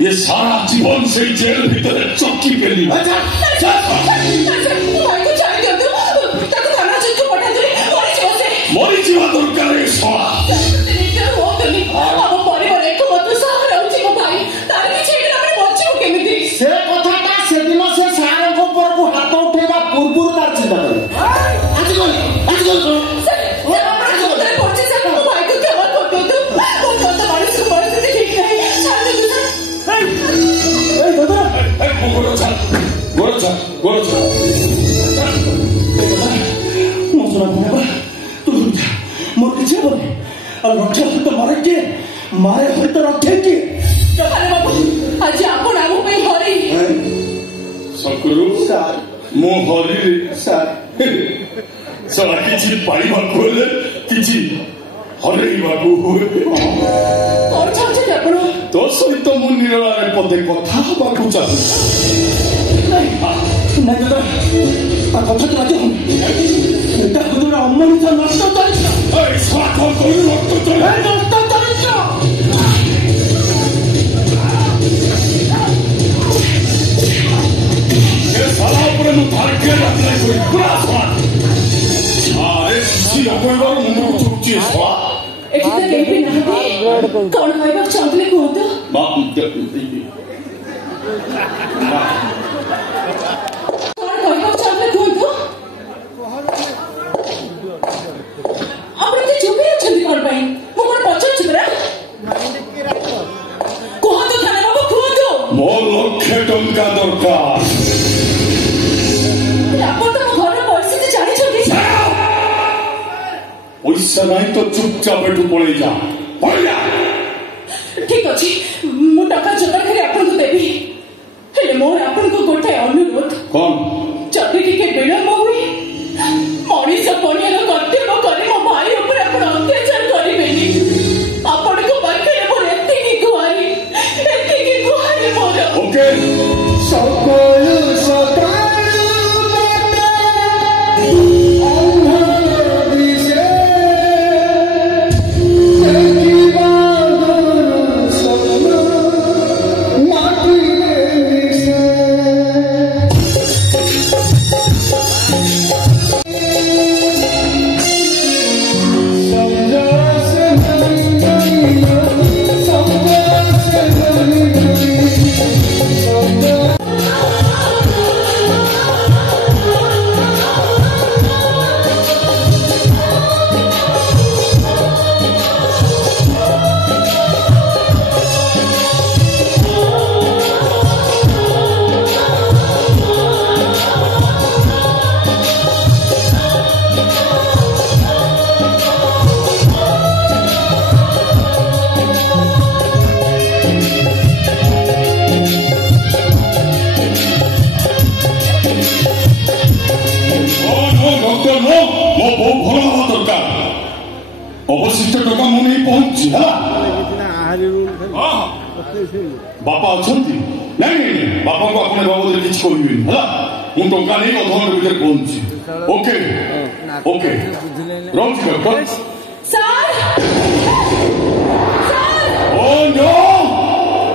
ଏ ସାରା ଜୀବନ ସେଇ ଜେଲ ଭିତରେ ଚକି ପେଲିବ। ମରିଯିବା ଦରକାର ଏ ଶଳା। ସେ କଥାଟା ସେଦିନ ସେ ସାରଙ୍କ ଉପରକୁ ହାତ ଉଠେଇବା ପୂର୍ବରୁ ତାର ଚିନ୍ତା କରେ। ମୋର କିଛି ହବନି। ରକ୍ଷା ସହିତ ମାରେ କିଏ? ମାରେ ସହିତ ରକ୍ଷା କିଏ? ଆଜି ଆପଣ ଆମ ପାଇଁ ହରି ଶଙ୍କରୁ ମୁଁ ହରି ଶଳା କିଛି ପାଇବାକୁ ହେଲେ କିଛି ହରେଇବାକୁ ହୁଏ। କଣ ଚାହୁଁଛନ୍ତି ଆପଣ? ତୋ ସହିତ ମୁଁ ନିରଳାରେ ପଦେ କଥା ହେବାକୁ ଚାହୁଁଛି। କଥା ତ ରାଜି ହଉନି। ଏଟା ଗୋଟେ ଅମଣିଷ ନଷ୍ଟ ଚରିତ୍ର। କଣ କହିଲୁ? ରକ୍ତ ଚରିତ୍ର। साला ऊपर मुझे पूरा स्वाद मुझे चुपची स्वाद कौन कहवाक चाहते कहतु कौन कहवाक चाहते कहतु आप चुप ही अच्छा कौन पाई मु कौन पचार परा कहतु थाना बाबू कहतु मो लक्षे टंका दरकार पैसा नहीं तो चुपचाप एठू पड़े जा। ठीक अच्छे मु टका जोगाड़ कर आपन को देबी हेले मोर आपन को गोटे अनुरोध कौन जदि टिके विलंब हुई मनीष पनियर कर्तव्य करे मो भाई ऊपर आपण अत्याचार करिबेनी आपण को पाखे मोर एते की गुहारी मोर ओके सकल सदा अवशिष्ट टका मु नहीं पहुंची है बापा अच्छा नहीं बापा को अपने बाबद किसी कहबी है मुझे टंका नहीं अधघंटे भीतर पहुंची okay okay rose oh no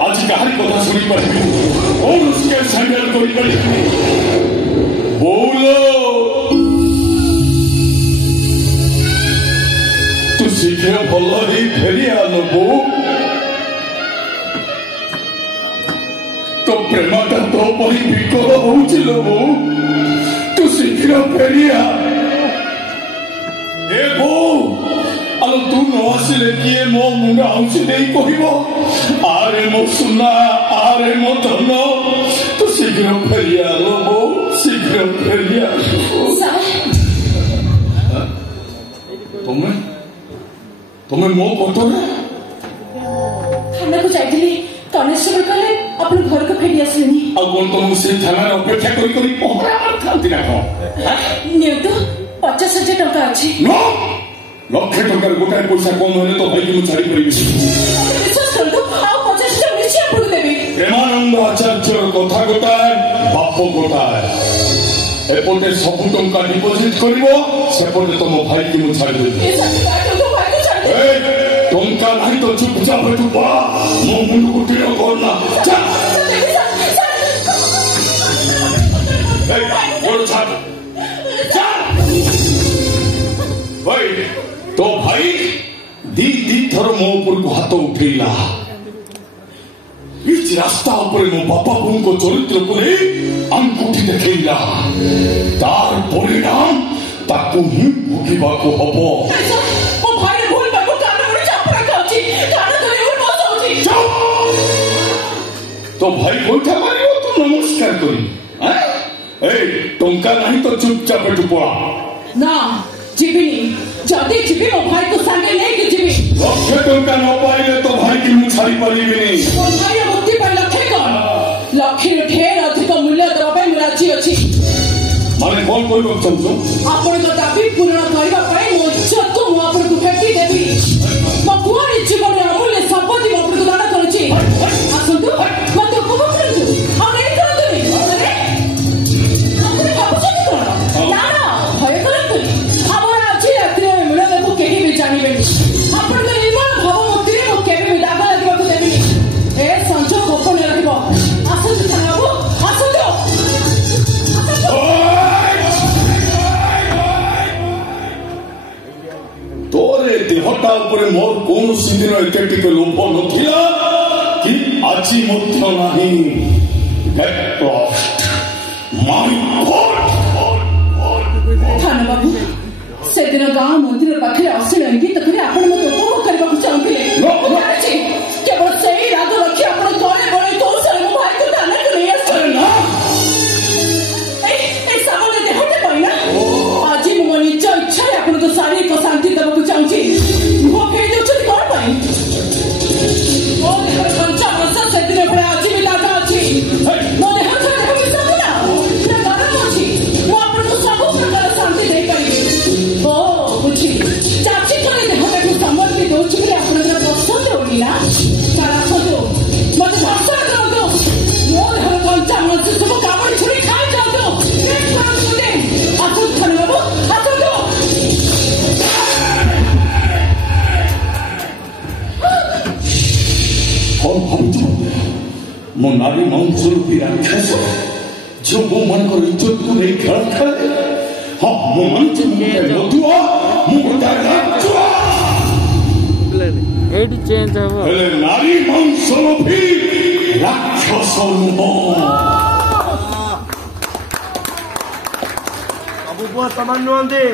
आज कहानी कथा शुणी पारि कौन उसके सैंडल कर बोलो तू शीघ्र भल ही फेरी आनबू तो प्रेमटा तो परी विकल हो तू शीघ्र फेरी आ आलो तू न आसिले किए मो मुंड आउसी नहीं कहब आरे मो सुना आरे मो धन तू शीघ्र फेरी आलो बो शीघ्र फेरी आलो तुम्हें तुम्हें मो कतो ना थाना को जाइली कनेस्टेबल कहले अपन घर को फेरी आसलेनी आ कोन तुम से थाना अपेक्षा करी पहरा थांती ना को नियो तो 50,000 टका अछि नो लक्षे टका गोटाए पैसा कम होले तो भाई मु छाड़ी पड़ी विश्वास कर दो आ 50,000 निश्चय आपको देबी प्रेमानंद आचार्य कथा गोटाए बाप गोटाए एपटे सब टंका डिपोजिट करिवो सेपटे तुम भाई की मु छाड़ी देबी ए सच्ची बात तो भाई को छाड़ दे ଟଙ୍କା ନାହିଁ ତ ଚୁପଚାପ ଏଠୁ ପଳା। ମୋ ମୁଣ୍ଡକୁ ଟିଣ କରନା। तो भाई दी थर मो ऊपर को हाथ उठेला। इस रास्ता ऊपर मो बापा बों को चरित्र को अंगूठी देखा तार परिणाम ताकू ही भोगिबा को हबो। मो भाई भूल बाबू कान में चापड़ा खाउची कान धरे उठ बसौची। तो भाई कोठा मारियो तो नमस्कार करी। ए टंका नहीं तो चुपचाप एठू पळा। ना जीविनी जदी जीवी मो भाई को संगे लेके जीवी। लक्षे टंका न पाइले तो भाई की मु छाड़ी परिबिनी। मो भाई मुक्ति पर लक्षे कोन लक्षे ढेर अधिक मूल्य दबा पे राजी अछि। माने कोन कोइ चाहछो आपण को दाबी पूर्ण करबा पई मो इज्जत को मो आपण को फेटी देबी। मो कुआरी जीवन अमूल्य संपत्ति मो आपण को दान करछि। आसंतु मत उपभोग करछु। और नहीं करतु अरे आपण बाबू कोन ना ना भय करतु। आपण आज रात्रि में मिलन को केही भी जानिबे। आपण को निर्मल भाव मुक्ति मो केबे भी दाग लागबा को देबी। ए संजो गोपन रखबो। आसंतु थानाबो आसंतु। तोरे देहटा ऊपर मोर कौन दिन एते टिके लोभ नथिला कि आज मध्य नाही। Get lost my God. थाना बाबू से दिन गाँव मंदिर पाखे अश्लील इंगित कर आपण मत उपभोग करबा को चाहथिले। केवल सही राग रखी आपण तोरे बळे तो सर मो भाई को दाना को नहीं आसर ना। ए सामने देहते पहिना आज मो निज इच्छा आपण को सारी को शांति देबा को चाहछि। मो फेर दउछति कोन पई मो देह कंचा मसा से दिन पर आज भी लागा अछि। मो देह छाड़ को सब ना गरम अछि। मो आपण को सब प्रकार शांति दे परिबे। ओ बुझी चाची करे देहटा को समझ के दउछि कि आपण का पसंद होली ना सारा खदो मत भाषा करदो। मो देह कंचा मसा सब कामड़ छुरी खा जादो। एक बार सुने आसु थाना बाबू आसु दो। कौन भावुଛୁ मो नारी मांस रूपी राक्षस जो मो मन को इज्जत को नहीं खेल खेले। हाँ मो मन से मुझे मधुआ मुझे राक्षुआ एडी चेंज हबो। हेले नारी मांस रूपी राक्षस नुहो। अबु बुआ सामान नुआंदे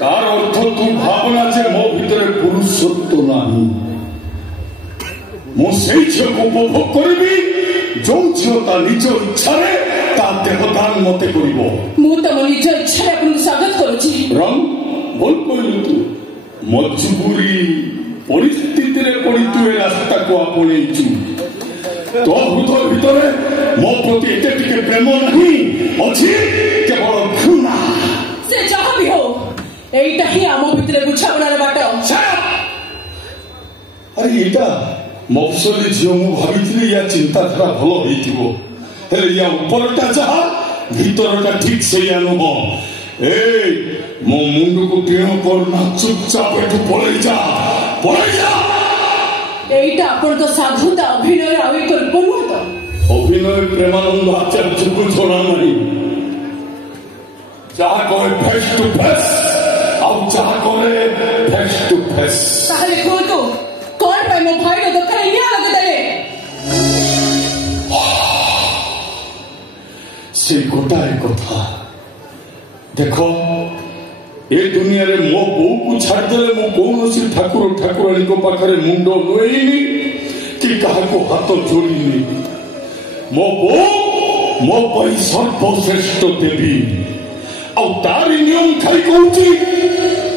तार अर्थ तू भावना जे मो भितर पुरुषत्व नाही। मो सेई झील को उपभोग करी जो झील ता निज इच्छा ता देहदान मते करिबो। मु त मो निज इच्छा आपण स्वागत करूची। रंग बोल कहलु तू मजबूरी परिस्थिति रे पड़ी तू ए रास्ता को आपणेइछु। तो हृदय भितरे मो प्रति एते टिके प्रेम नहीं अछि केवल घृणा। से जहाँ भी हो एटा ही आम भितरे बुझाबणार बाट। अरे एटा मफसली झील मु भाभी या चिंताधारा भल हो या उपरटा जहा भीतरटा ठीक से नुह। ए मो मुंड को टीण करना चुपचाप एठू पळै जा पळै जा। एटा आपण तो साधुता अभिनय आउ एक रूप नुह तो। अभिनय प्रेमानंद आचार्य को छोड़ा नहीं। जहा कहे फेस टू फेस आउ जहा कहे फेस टू फेस। ताहले कोन को कौन पे मो भाई रो दखन निया लग देले। से गोटाए कथा देखो ए दुनिया रे मो बो को छाड़ देले मो कौन सी ठाकुर ठाकुरानी को पाखरे मुंड नोईनी कि कहा को हाथ जोड़ीनी। मो बो मो पई सर्वश्रेष्ठ देवी आ तारी नियम खाई कहूची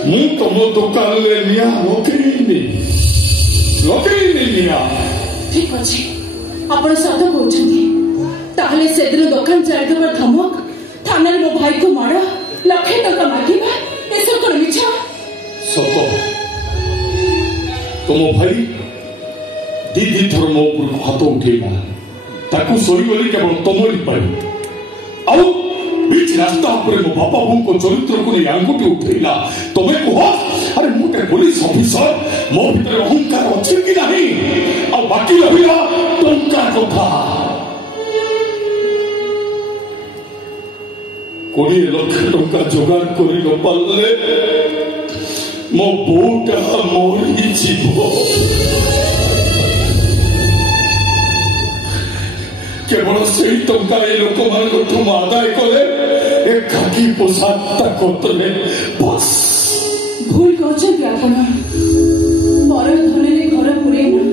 मु तो मो दुकान ले निया लोकेनी निया। ठीक अछि आपण सत कहउछथि। ताहले से दिन दुकान जाय दबर धमक थाना मो भाई को मारा लखे टका मागिबा एसो कोन मिछा। सत तो मो भाई दीदी थर मो ऊपर हाथ उठेगा ताकू सही बोली केवल तमरी पाई आउ बीच रास्ता ऊपर मो बापा बों को चरित्र को नहीं आंगुठी उठेला। तुम्हें कह अरे मुझे पुलिस ऑफिसर मो भीतर अहंकार अच्छी कि नहीं आ बाकी रहिला टंका कथा 20 लाख टंका जोगाड़ करि न पाले मो बोटा मोरी जीव केवल से टंका ए लोक मान आदाय कले एकाकी पोषाता करते बस भूल कहते आपण पर धन घर पुरे ना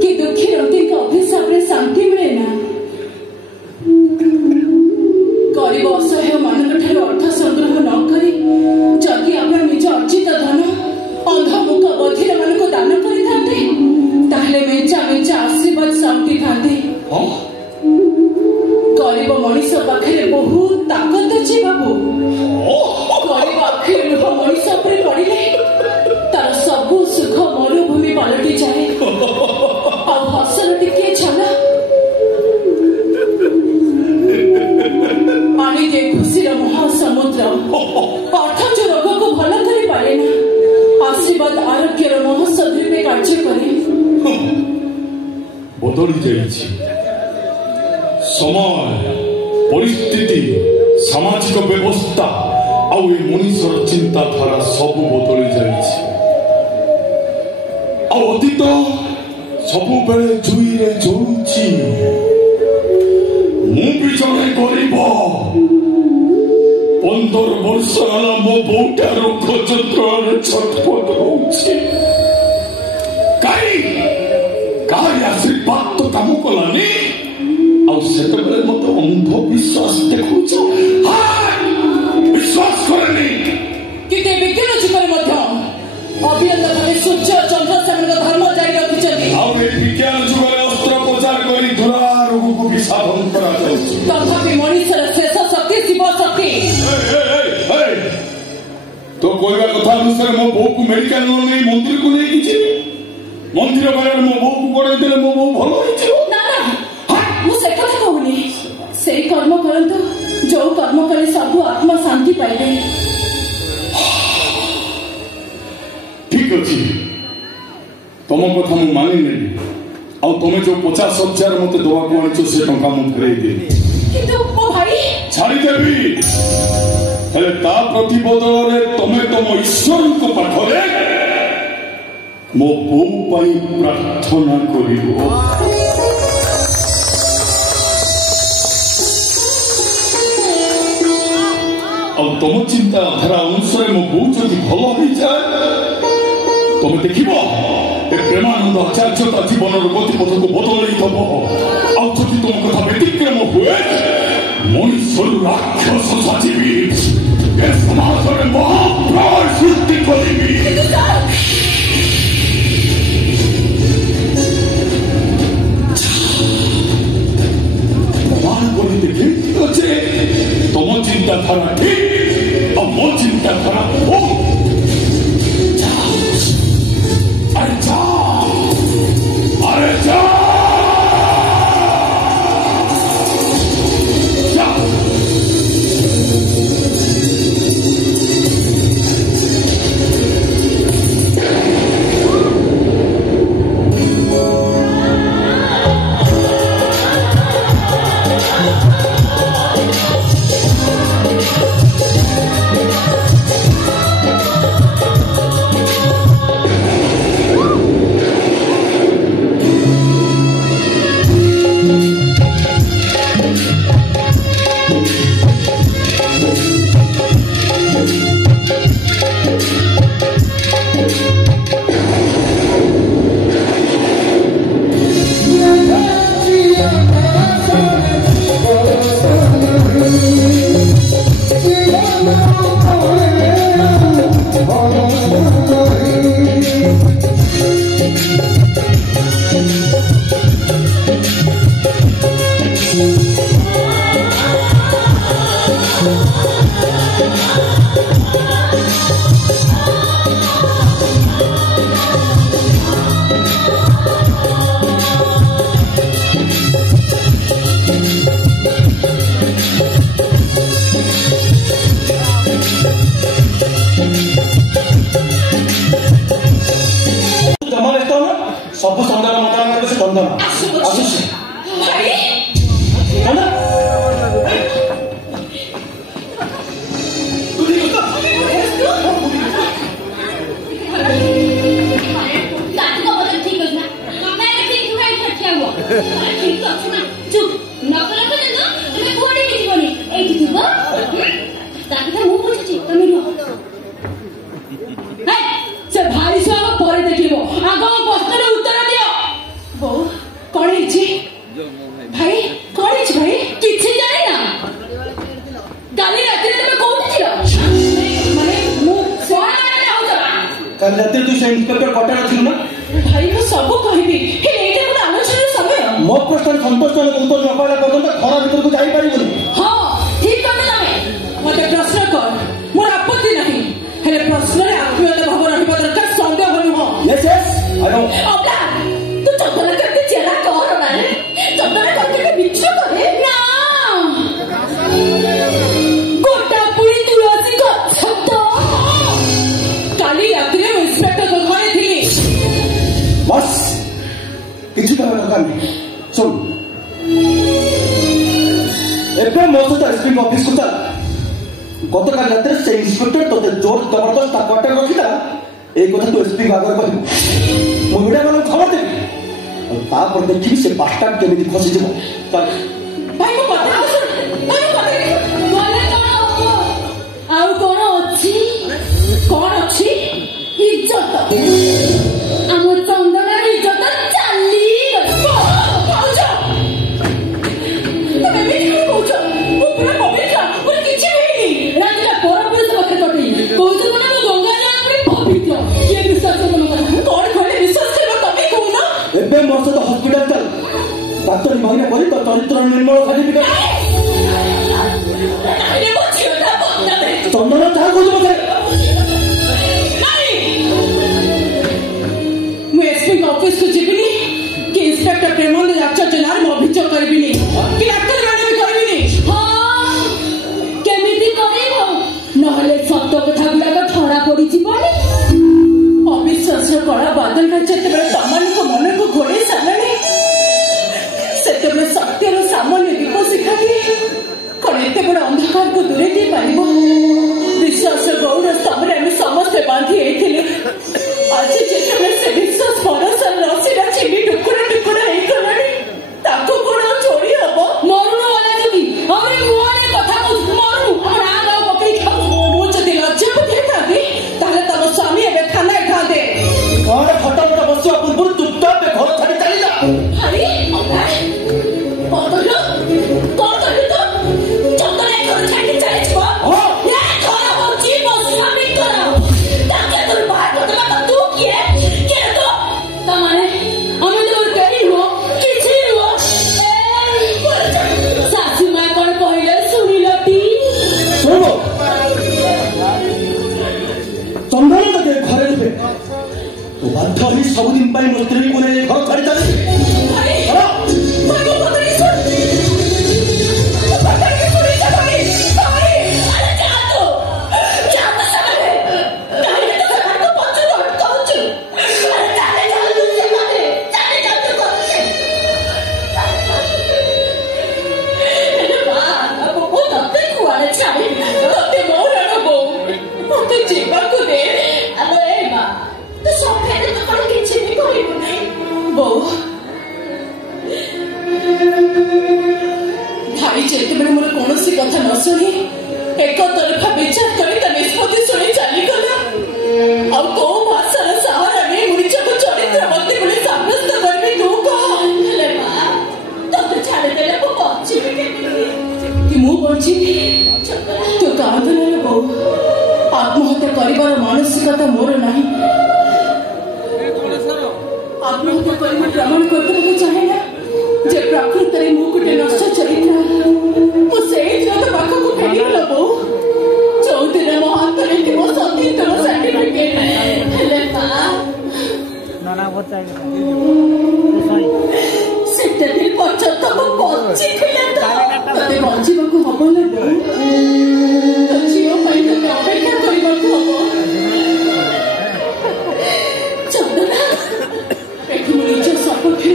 कि दुखी रंती अभिशाप शांति मिले ना गरीब असहाय मान अर्थ संग्रह न करी जदि आप निज अर्जित धन अंधमुख बधिर मान दान करते मेचा मेचा आशीर्वाद साउंटी था गरीब मनीष पाखे बहुत ताकत अच्छी बाबू गरीब आखिर लुह मनीष पर पड़े तार सबू सुख मरुभूमि पलटि जाए फसल टिके छना पानी दे खुशीर महासमुद्र अर्थ जो रोग को भल कर पारे ना आशीर्वाद आरोग्यर महासद्वीपे कार्य करे बदली जाइए समय परिस्थिति सामाजिक व्यवस्था आउ मनीषर चिंताधारा सब बदली जाइए अतीत सबु बेले जुई रे जलुची मु भी जड़े गरीब 15 वर्ष होला मो बोटा रोग जंत्रण छटपट होउछि काई आशीर्वाद तो काम कलानी आते मत अंधविश्वास देखु विश्वास करनी कि विज्ञान जुगर अभियंता भावे सूर्य चंद्र से धर्म जारी रखिंट विज्ञान जुगर अस्त्रोपचार कर धुरा रोग को भी साधन करा तथापि मनुष्यर शेष शक्ति शिव शक्ति तो कहवा कथा अनुसार मो बो को मेडिकल नहीं मंदिर को नहीं कि मंदिर बारे मो बो को पढ़ाई देले मो बो भलो ना ना मुझे कथा कहूनी से कर्म करंतु जो कर्म कले सब आत्मा शांति पाइबे ठीक अच्छी तुम कथा मु मानि नहीं आ तुम जो 50,000 मत दवा को आनी से टंका मु फेरई दे किंतु मो भाई छाड़ी देवी हेले ता प्रति बदले तुम तुम ईश्वर को पाखरे मो बो पाई प्रार्थना करिवो और तुम चिंताधारा अनुसार मो बो जदि भल हो जाए तुम देखिब प्रेमानंद आचार्य जीवन गतिपथ को बदल आदि तुम कथा व्यतिक्रम हुए मनुष्य राक्षस साजिबी ए समाज में महाप्रलय सृष्टि करिबी प्रमाण करी देखी अच्छे तुम चिंताधारा ठीक और मो चिंताधारा भूल अरे जा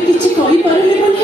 କିଛି କହିପାରୁନି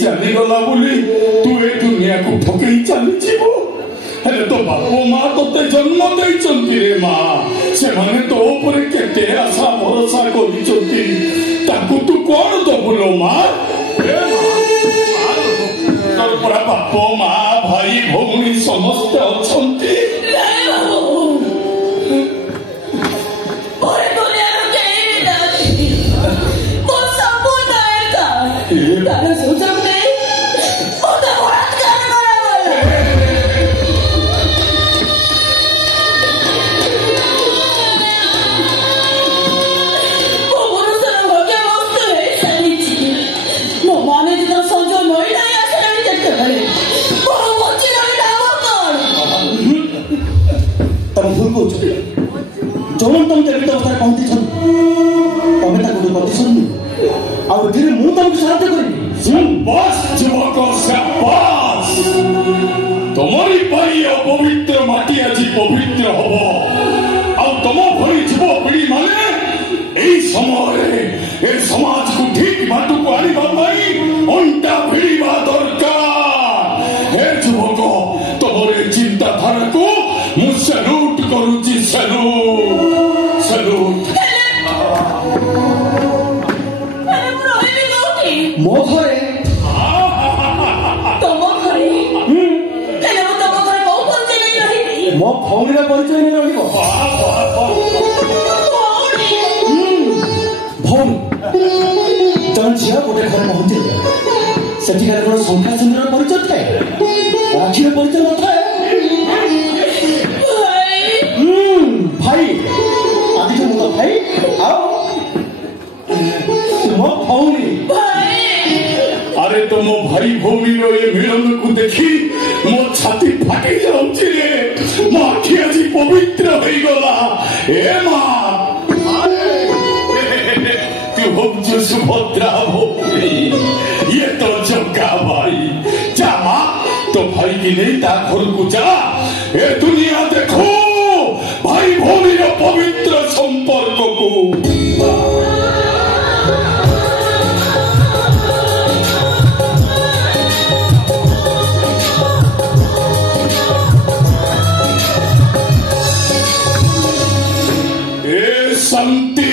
ଚାଲିଗଲା ବୋଲି ତୁ ଏ ଦୁନିଆକୁ ଠକେଇ ଚାଲିଯିବୁ। ହେଲେ ତୋ ବାପ ମା ତୋତେ ଜନ୍ମ ଦେଇଛନ୍ତି ରେ ମା। ସେମାନେ ତୋ ଉପରେ କେତେ ଆଶା ଭରସା କରିଛନ୍ତି, ତାକୁ ତୁ କଣ ଦବୁ ଲୋ ମା? ତୋର ପରା ବାପ ମା ଭାଇ ଭଉଣୀ ସମସ୍ତେ ଅଛନ୍ତି। जौन तुम जब अवस्था पहुंची तमें प्रतिशोध आउे मुझे तुमको साहाଯ୍य करी। ଯୁବକ ସାବାସ୍, ତମରି ପାଇଁ ଅପବିତ୍ର ମାଟି ଆଜି ପବିତ୍ର ହବ। ଆଉ ତମ ଭଳି ଯୁବପିଢି ମାନେ ଏଇ ସମୟରେ ଏ ସମାଜକୁ ଠିକ ବାଟକୁ ଆଣିବା ପାଇଁ ଅଣ୍ଟା ଭିଡ଼ିବା ଦରକାର। ହେ ଯୁବକ, ତମର ଏ ଚିନ୍ତାଧାରାକୁ ମୁଁ ସେଲ୍ୟୁଟ କରୁଛି। ସେଲ୍ୟୁଟ ମୋ ଘରେ ମୋ ଭଉଣୀର ପରିଚୟ ନେଇ ରହିବ। ଭଉଣୀ ଜଣେ ଝିଅ ଗୋଟେ ଘରେ ପହଞ୍ଚିଲେ ସେଠିକାର କ'ଣ ସଂଖ୍ୟା ସୁନ୍ଦର ପରିଚୟ ଥାଏ, ଆଖିର ପରିଚୟ ନଥାଏ। ଭାଇ ଆଜି ମୁଁ ତ ଭାଇ, ଆଉ ମୋ ଭଉଣୀ। ଆରେ ତମ ଭାଇ ଭଉଣୀର ଏ ମିଳନକୁ ଦେଖି ମୋ ଛାତି ଫାଟି ଯାଉଛି ରେ। ମୋ ଆଖି ଆଜି ପବିତ୍ର ହେଇଗଲା। ଏ ମା, ତୁ ହଉଛୁ ସୁଭଦ୍ରା ଭଉଣୀ, ଇଏ ତ ଜଗା ଭାଇ। ଯା ମା, ତୋ ଭାଇକି ନେଇ ତା ଘରକୁ ଯା। ଏ ଦୁନିଆ ଦେଖୁ ଭାଇ ଭଉଣୀର ପବିତ୍ର ସମ୍ପର୍କକୁ। शांति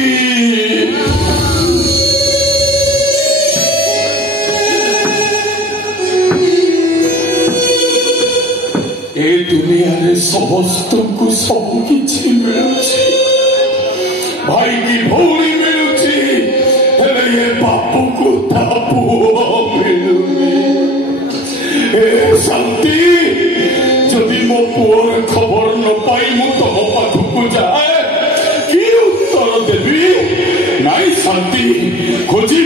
ए दुनिया रे समस्त को सब किछि मिलुछि, भाई की भौणी मिलुछि, हेले ये बापू को बापू मिलुनि। ए शांति, जदि मो पुअर खबर न पाई मु तम पाखକୁ जाए देवी नाई शांति खोजी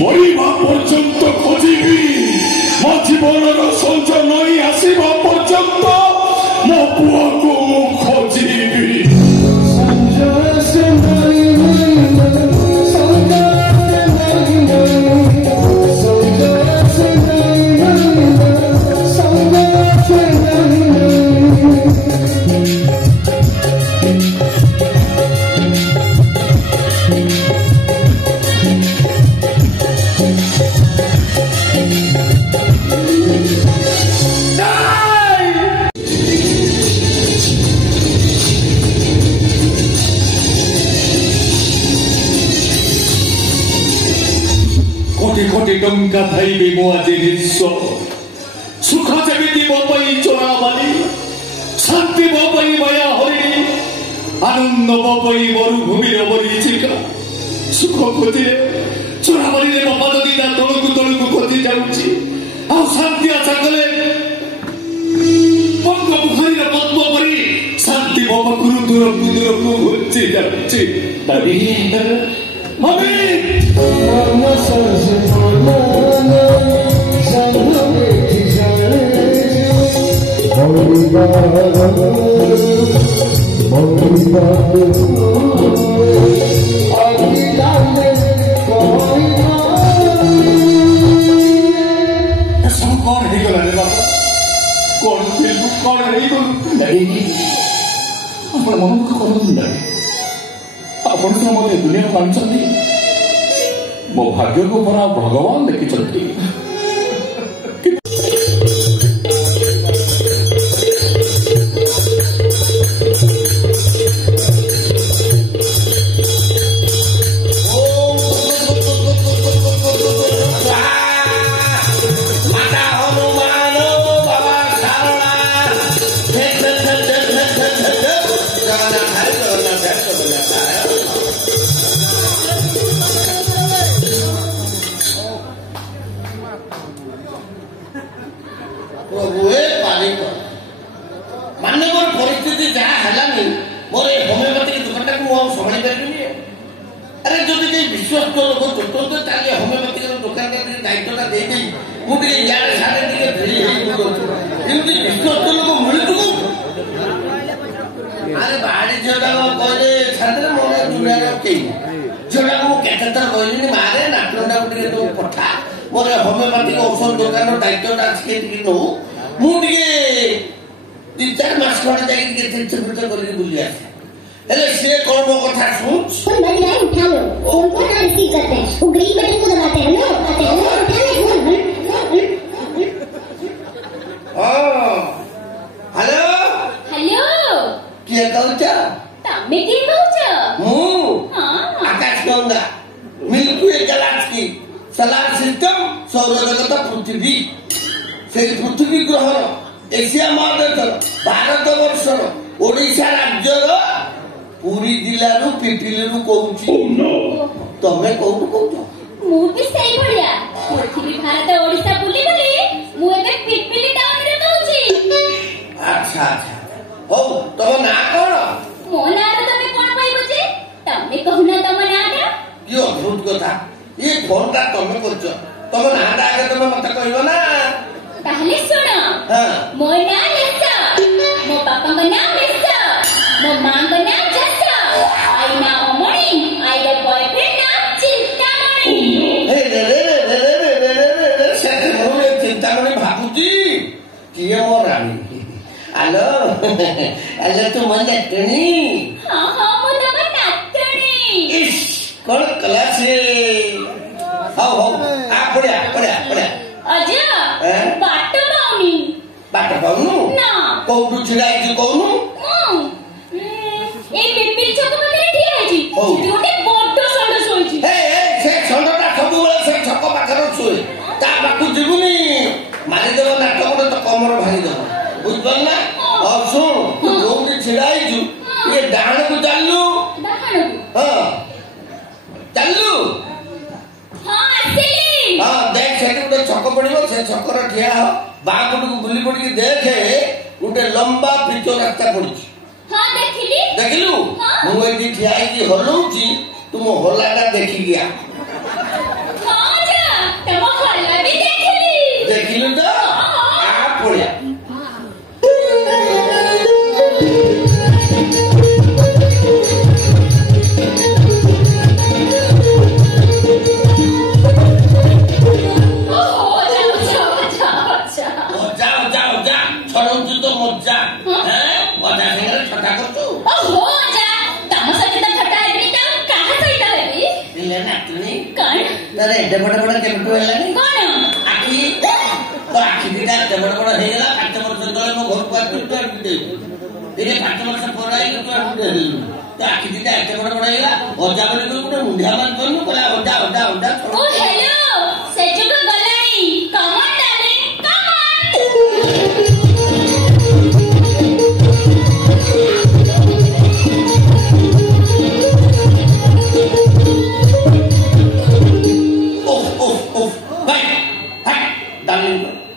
मरिबा पर्यंत खोजी मो जीवन संज नई आसवा पर्यंत मो पुआ को मु खोजी। कोटी टंका थाई मो आज निस्व सुख जमी मो चोरा बाली शांति मो माया हरिणी आनंद मो मरुभूमि मरीचिका सुख खोजे चोरा बाली मो पाद दीटा तलू तलू खोजी जाऊँगी। आ शांति आशा कले बंगोपखारी पद्म परी शांति मो पाखु दूर दूर को घुंची जाऊँगी। दादी मम्मी सब कौन है गला रे बाबा, कौन फिल्म कौन है गला नहीं अपन मन को कौन नहीं अपन से मते दुनिया पांचनी मो भाग्य को परा भगवान लिखिं मान्यवर परिस्थिति जहाँ है मोर होमियोपैथिक दुकान को संभाली पारि। अरे जो विश्वस्त लोग जुटते ताले होमियोपैथिक दुकान दायित्वटा दे मुझे यार सारे एमती विश्वस्त लोग मिलू अरे बाड़ी झीटा कहले छाड़े मोर दुनिया कई झीटा को मुझे कहली मारे नाटुटा तो पठा मोर होमियोपैथिक औषध दुकान दायित्वटा नौ मुझे 3-4 मास खड़े जाके तीर्थ करके बुली आसे हेले सी कौन मो कथा सुन बड़ी लाइन उठा लो फोन को ना रिसीव करते हैं वो ग्रीन बटन को दबाते हैं ना उठा ले फोन हेलो हेलो किए कहूछ तमे के कहूछ मु आकाश गंगा मिल्की गैलेक्सी सोलार सिस्टम सौरजगत पृथ्वी से पृथ्वी ग्रह एशिया महादेश भारत वर्षर ओडिशा राज्यर पुरी जिलू पिपिलू कहूँ तमें कौन कौच मुझे सही बढ़िया पृथ्वी भारत ओडिशा बुली बुली मुझे पिपिली टाउन रे कहूची। अच्छा अच्छा हो तम ना कौन मो ना रे तमे कोन पाइबो जे तमे कहूना तम ना रे की अद्भुत कथा ये फोन ता तमे करछ तम ना आगे तमे मत कहबो ना पहले सुनो मो नाम लिसा मो पापा का नाम लिसा मो मां का नाम जसा आई ना अमणी आई द बॉयफ्रेंड नाम चिंतामणि हे रे रे रे रे रे रे रे सेठ मोरे चिंतामणि भाबुजी किए मो रानी हेलो हेलो तू मन नातनी हां हां मो तम नातनी इस कौन क्लास है हां हां आ बढ़िया बढ़िया बढ़िया अजा बाट पाउनी बाट पाउनु ना कोउटु छिड़ाई कोउनु ए पिपिल छक पाखरे ठिया है जी सेठी ओटे बड्ड संड सोइची हे हे से संडटा सब बेले से छक पाखरे सोए ता बाकु जिबुनी मारी देबो नाटक कोटे तो कमर भाई देबो बुझबल ना और सुन तू कोउटु छिड़ाई छु ये डाण को चालू डाण हां चालू हां आसेली हां देख सेठी गोटे छक पड़िबो से छकर ठिया हो बापटू को बुली पड़ी देखे गोटे लंबा पिचो रास्ता पड़ी हां देखिली देखलु मु एठी ठियाई की हलौची तुम हलाटा देखि गया हां जा तम हल्ला भी देखिली देखिलु तो आ पड़िया अरे बड़ा बड़ा केमटो हेलानी कोन आखी तो आखी दिटा बड़ा बड़ा हे गेला 5 वर्ष तले मो घर को आडमिट दिने 5 वर्ष पर आई तो आडमिट तो आखी दिटा बड़ा बड़ा हेला ओजा बोले तो गोटे मुंडिया मान करनु कला ओजा ओजा ओजा ओ हेलो सेजुको गलानी come on darling come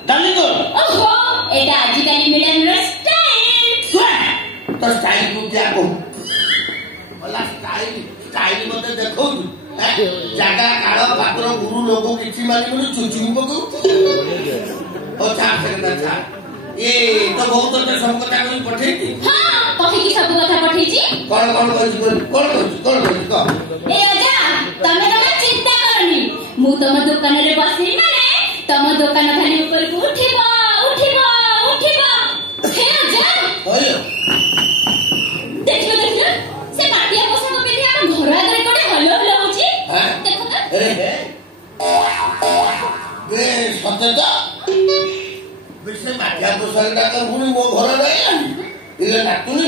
darling ओहो एटा आजिकाली मिलन रो स्टाइल तो स्टाइल को क्या को वाला स्टाइल मते देखो जागा काळ पात्र गुरु लोक किछि मानि मुनि चुचुम पको ओ छा छा ए तो बहुत तो सब कथा को पठेती हां कहि की सब कथा पठेची कोन कोन को ए आजा तमे तमे चिंता करनी मु तम दुकान रे बसी माने तम दुकान खाली ऊपर को उठिबा उठिबा उठिबा हे आजा होयो देखियो देखियो से माटिया पोषाक पिंधि हम घर आगे कोडे हलो हलो होची देखो तो ସତେଜ ସେ ମାଠିଆ ପୋଷାକଟା ତ ପୁଣି ମୋ ଘର ରହିଲାନି ଇଲେ ନାତୁନି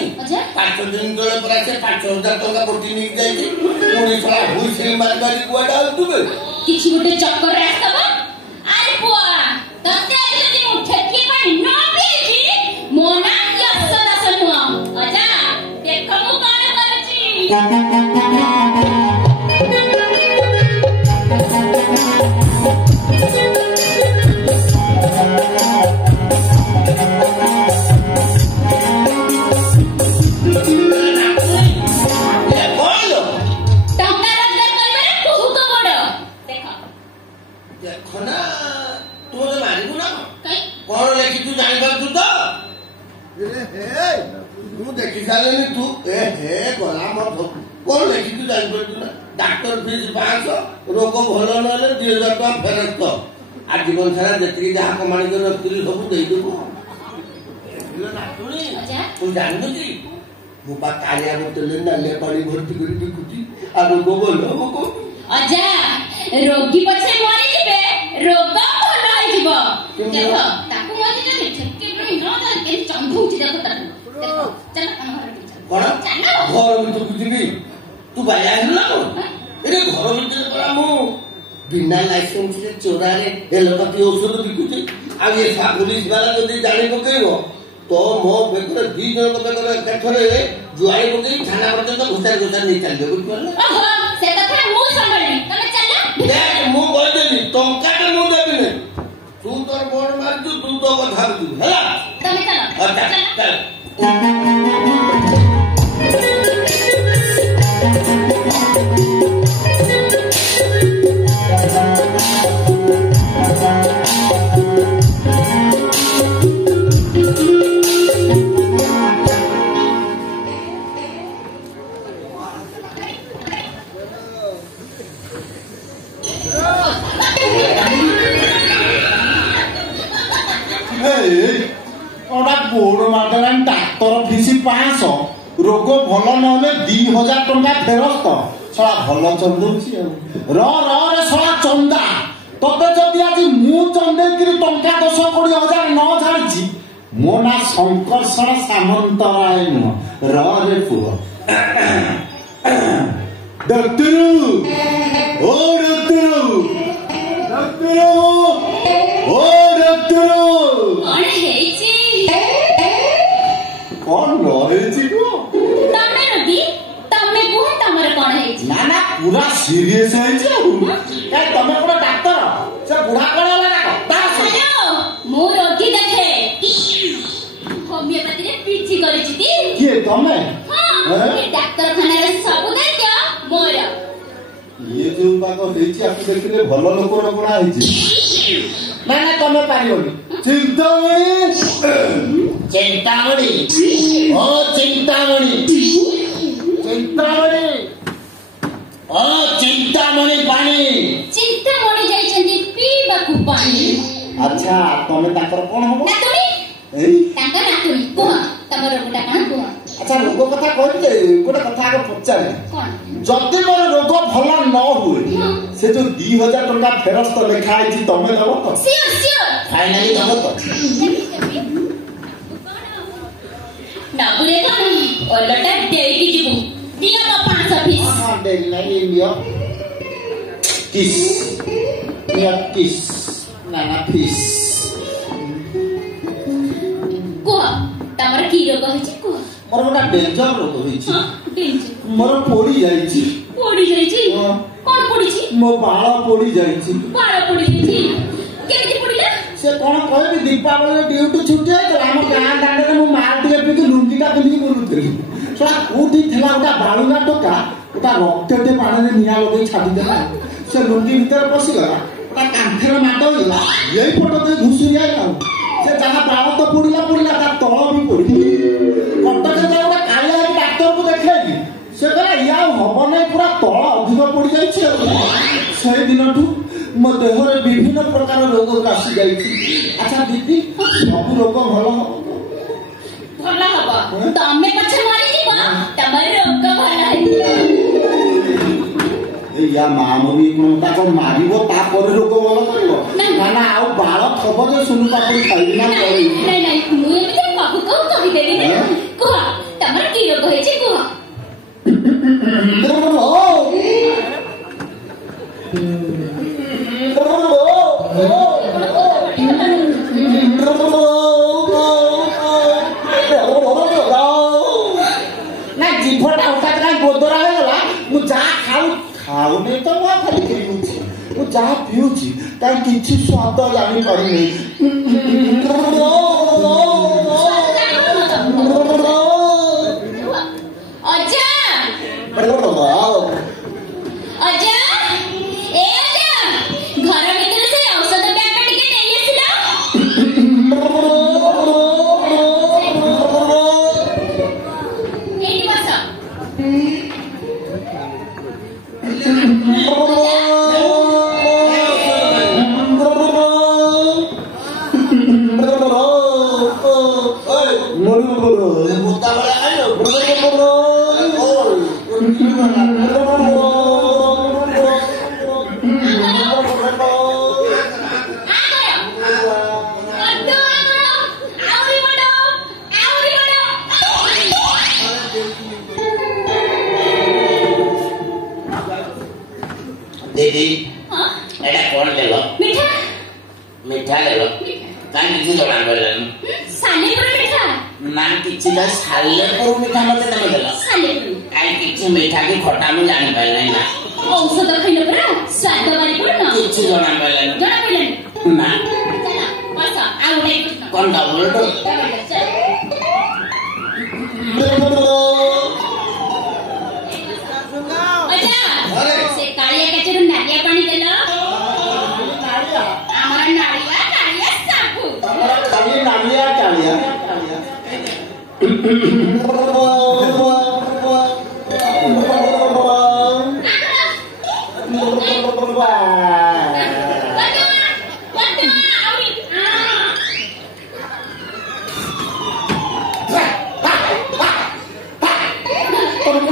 5 ଦିନ ତଳେ ପରା ସେ 5,000 ଟଙ୍କା ବୋଟି ନେଇକି ଯାଇଛି ପୁଣି ଶଳା ହୁଇସିଲ ମାରି ମାରି କୁଆଡେ ଆଉଥିବେ କିଛି ଗୋଟେ ଚକ୍କର ରାସ୍ତା ଆରେ ପୁଅ ତତେ ଯଦି ମୁଁ ଠେକି ପାଇଁ ନ ପିଇଛି ମୋ ନାଁ ଯଶ ଦାସ ନୁହଁ ଅଜା ଦେଖ ମୁଁ କଣ କରୁଛି ମୁଁ ଦେଖି ସାରିଲିନି ତୁ ଗଲା ମତ କଣ ଦେଖିଛୁ ଜାଣିପାରୁଛୁ ନା ଡାକ୍ତର ଫିସ୍ 500 ରୋଗ ଭଲ ନହେଲେ 2,000 ଟଙ୍କା ଫେରସ୍ତ ଆଜୀବନ ସାରା ଯେତିକି ଯାହା କମାଣି କରି ରଖିଥିଲି ସବୁ ଦେଇଦେବୁ ତୁ ଜାଣିନୁ କି ମୁଁ ବା କାଳିଆ ବୋତଲରେ ନାଲିଆ ପାଣି ଭର୍ତ୍ତି କରି ବିକୁଛି ଆଉ ରୋଗ ଭଲ ହବ କଣ ଅଜା ରୋଗୀ ପଛେ ମରିଯିବେ ରୋଗ ଭଲ ହେଇଯିବ ଦେଖ ତାକୁ ମରିଯିବେ ଠେକି ପାଇଁ ନ କେମିତି ଚମ୍ଭଉଛି ଦେଖ ତାକୁ ଚାଲ ଆମ ଘର ଘର ଭିତରକୁ ଯିବି ତୁ ବାୟା ହେଲୁ ନା ଘର ଭିତରେ ପରା ମୁଁ ବିନା ଲାଇସେନ୍ସରେ ଚୋରାରେ ଏଲୋପାଥି ଔଷଧ ବିକୁଛି ଆଉ ଏ ପୁଲିସ ବାଲା ଯଦି ଜାଣି ପକେଇବ ତ ମୋ ବେକରେ 2 ଜଣଙ୍କ ବେକରେ ଏକାଥରେ ଜୁଆଇ ପକେଇ ଥାନା ପର୍ଯ୍ୟନ୍ତ ଘୋଷାରି ନେଇ ଚାଲିବ ବୁଝିପାରିଲ ମୁଁ କହିଦେଲି ଟଙ୍କାଟା ମୁଁ ଦେବିନି ତୁ ତୋର ବୋର୍ଡ ମାରିଛୁ ତୁ ତୋ କଥା ବୁଝିବୁ ହେଲା ବୋର୍ଡ ମାରିଦେଲାଣି ଡାକ୍ତର ଫିସ୍ 500 ରୋଗ ଭଲ ନହେଲେ 2,000 ଟଙ୍କା ଫେରସ୍ତ ଶଳା ଭଲ ଚନ୍ଦଉଛି ଆଉ ରେ ଶଳା ଚନ୍ଦା ତତେ ଯଦି ଆଜି ମୁଁ ଚନ୍ଦେଇକିରି ଟଙ୍କା 10-20,000 ନ ଛାଡ଼ିଛି ମୋ ନା ଶଙ୍କର୍ଷଣ ସାମନ୍ତରାୟ ନୁହଁ ରେ ପୁଅ ଡକ୍ଟର ଓ ଡକ୍ଟର ଓ ଡକ୍ଟର କଣ ହେଇଛି ନା ନା ପୁରା ସିରିୟସ୍ ହେଇଛି ଆଉ ତମେ କଣ ଡାକ୍ତର ସେ ବୁଢା କଣ ହେଲା ମୁଁ ରୋଗୀ ଦେଖେ ହୋମିଓପାଥିରେ ପିଜି କରିଛି କିଏ ତମେ ଡାକ୍ତରଖାନାରେ ସବୁ ଦାୟିତ୍ୱ ମୋର ଇଏ ଯୋଉ ପାଗ ହେଇଛି ଆକୁ ଦେଖିଲେ ଭଲ ଲୋକ ଗୁଣା ହେଇଛି ନା ନା ତମେ ପାରିବନି ଚିନ୍ତାମଣି ଓ ଚିନ୍ତାମଣି ଓ ଚିନ୍ତାମଣି ପାଣି ଚିନ୍ତାମଣି ଯାଇଛନ୍ତି ପିଇବାକୁ ପାଣି ଆଚ୍ଛା ତମେ ତାଙ୍କର କଣ ହବ ତାଙ୍କ ନାତୁଣୀ କୁହ ତମ ରୋଗଟା କଣ କୁହ ଆଚ୍ଛା ରୋଗ କଥା କହିଲେ ଗୋଟେ କଥା ଆଗ ପଚାରେ କଣ ଯଦି ମୋର ରୋଗ ଭଲ ନ ହୁଏ ସେ ଯୋଉ 2,000 ଟଙ୍କା ଫେରସ୍ତ ଲେଖା ହେଇଛି ତମେ ଦବ ତ ଫାଇନାଲି ଦବ ତ ନବୁରେ କଣ ଓଲଟା ଦେଇକି ଯିବୁ ଦିଅ ମୋ 500 ଫିସ୍ ଡେରି ନାହିଁ ନିଅ କିସ୍ ନା ଫିସ୍ କୁହ ତମର କି ରୋଗ ହେଇଛି କୁହ ମୋର ଗୋଟେ ଡେଞ୍ଜର ରୋଗ ହେଇଛି ମୋର ପୋଡି ଯାଇଛି କଣ ପୋଡିଛି ମୋ ବାଳ ପୋଡି ଯାଇଛି କେମିତି ପୋଡିଲା ସେ କଣ କହିବି ଦୀପାବଳିରେ ଡ୍ୟୁଟି ଛୁଟି ହେଇଥିଲା ଆମ ଗାଁ ଦାଣ୍ଡରେ ମୁଁ ମାଲ ଟିକେ ପିଇକି ଲୁଙ୍ଗିଟା ପିନ୍ଧିକି ବୁଲୁଥିଲି ସେଟା କୋଉଠି ଥିଲା ଗୋଟେ ବାଳୁଙ୍ଗା ଟୋକା ଗୋଟେ ରକ୍ତଟେ ପାଣିରେ ନିଆଁ ଲଗେଇ ଛାଡ଼ିଦେଲା ସେ ଲୁଙ୍ଗି ଭିତରେ ପଶିଗଲା ତା କାନ୍ଥରେ ମାଡ଼ ହେଇଗଲା ଏଇ ପଟ ଦେଇ ଘୁଷି ଯାଇଲା ସେ ଯାହା ବାଳ ତ ପୋଡିଲା ତା ତଳ ବି ପୋଡିଲା କଟକରେ ଯାଇ ଗୋଟେ କାଳିଆ ଡାକ୍ତରକୁ ଦେଖେଇଲି ସେ କହିଲା ଇଏ ଆଉ ହବ ନାହିଁ ପୁରା ତଳ ଅଧିକ ପୋଡି ଯାଇଛି ଆଉ ସେଇ ଦିନଠୁ ମୋ ଦେହରେ ବିଭିନ୍ନ ପ୍ରକାର ରୋଗ ଆସି ଯାଇଛି ଆଚ୍ଛା ଦିଦି ସବୁ ରୋଗ ଭଲ ହବ ତମେ ପଛେ ମରିଯିବ ତମ ରୋଗ ଭଲ ହେଇଯିବ या मामूली ताको मारिबो तापर रोग बोल करिवो ना ना आ बाळ थबो जे सुनु पापड़ी खाइबी ना नहीं नहीं मु एते कहू कहू कहि देली को तमर की रोग होय छै को ना जीभटा उठा का गोदरा हो गला मु जा खाऊ नहीं तो मैं खाली पीऊँ मु जा पीऊँ कहीं किसी स्वाद जानी पारिनी अजा अजा ए अजा घर भीतर से औषध बैग टिके नहीं आसिला एटी बस दीदी एटा कौन ले लो मीठा मीठा ले लो काई किसी जणा बोलन साले पर मीठा ना किसी का साले पर मीठा मते तमे देलो साले काई किसी मीठा की खट्टा में जानी पाइले ना औषध खइले पर स्वाद बारी पर ना किसी जणा बोलन ना चला बस आ उडे कौन डबल तो से कालिया कचरू नालिया पानी देलो हमरा नालिया साबु हमरा खाली नालिया कालिया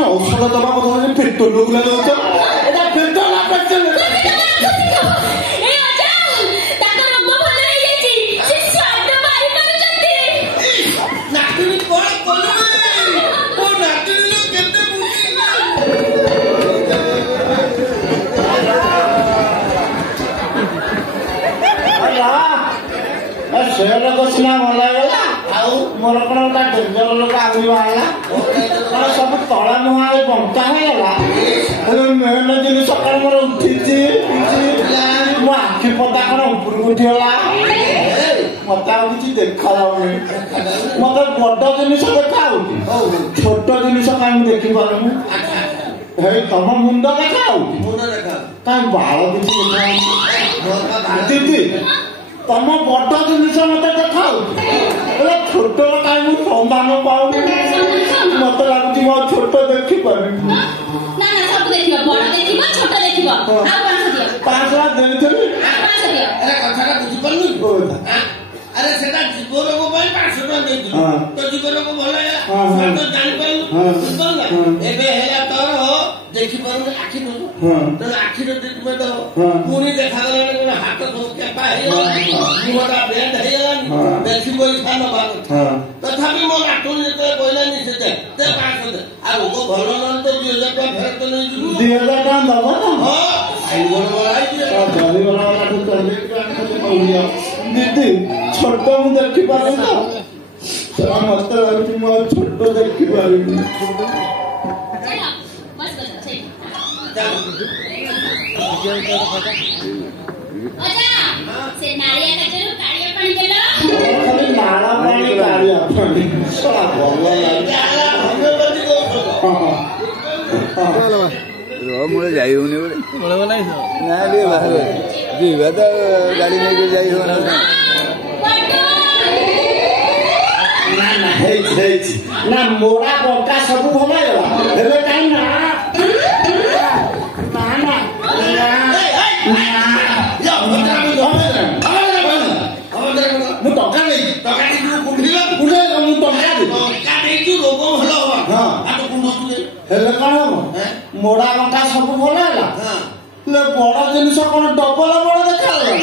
औषध दबा बदले पेट्रोल लोगला दउछ एटा पेट्रोल ना पेट्रोल ए अजा ताको रोग भल रही जाई से स्वाद बारी पर जंती नाटनी कोण कोले ओ नाटनी लो केते बुझी अल्लाह शेर कोसना भला गला आउ मोर कोनटा डेंजर लोक आउली बाला सब तला मुहा बंटा हो गला मेहन दिन सकाळ मोर उठिची मो आखि पता कोन ऊपर उठिला मत किसी देखा जाऊनी मत बड़ जिनिस देखा छोट जिनिस कहीं देखी पारूनी हे तम मुंड देखा कहीं बाल किसी देखा दीदी तम बड़ जिनिस मत देखा छोट कहीं मुझे संधान पाऊनी मत लगुच मो छोट देखी पारे ना ना सब देखिबा बड़ देखिबा छोट देखिबा आ 500 दियो 5 देली 500 दियो अरे कथाटा बुझी पड़नी अरे सेटा जीवन को भाई 500 टका देई तो जीवन को भला सब जान पाइल बुझला एबे हेला तोर देखि पारू आखि न तो आखि रे देखबे तो पुनी देखा गला हाथ धो के पाए मुहरा बेंड हे गला देखि बोल खान बात तथापि मो नाटुन जेते बोला नि सेते ते 500 दे आ को भलो न तो 2000 टका फेर तो नै जीव 2000 टका दबो ना हां आई बोल बोलाई दिए गाड़ी वाला तो चले के दीदी छोट मु देखी पारे ना मत लगुच मो छोट देखी पारे चलो बस बस सही अजा से नालिया कचरू कालिया पानी देलो खाली नाला पानी कालिया पानी सला भगवा जाला भगवती को मुझे जाई होने बोले ना लिए बाहर जीवा तो गाड़ी में जाई होना ना मोड़ा बंका सब भला गला हेले काई ना ना ना मु टका नहीं टका दी कुंडीला कुले मु टका दे टका दे तू लोग भलो हो हां आ तो कुंडो तू हेले काण ମୋଡା ଲଙ୍କା ସବୁ ଭଲ ହେଲା ବଡ ଜିନିଷ କଣ ଡବଲ ବଡ ଦେଖାଗଲା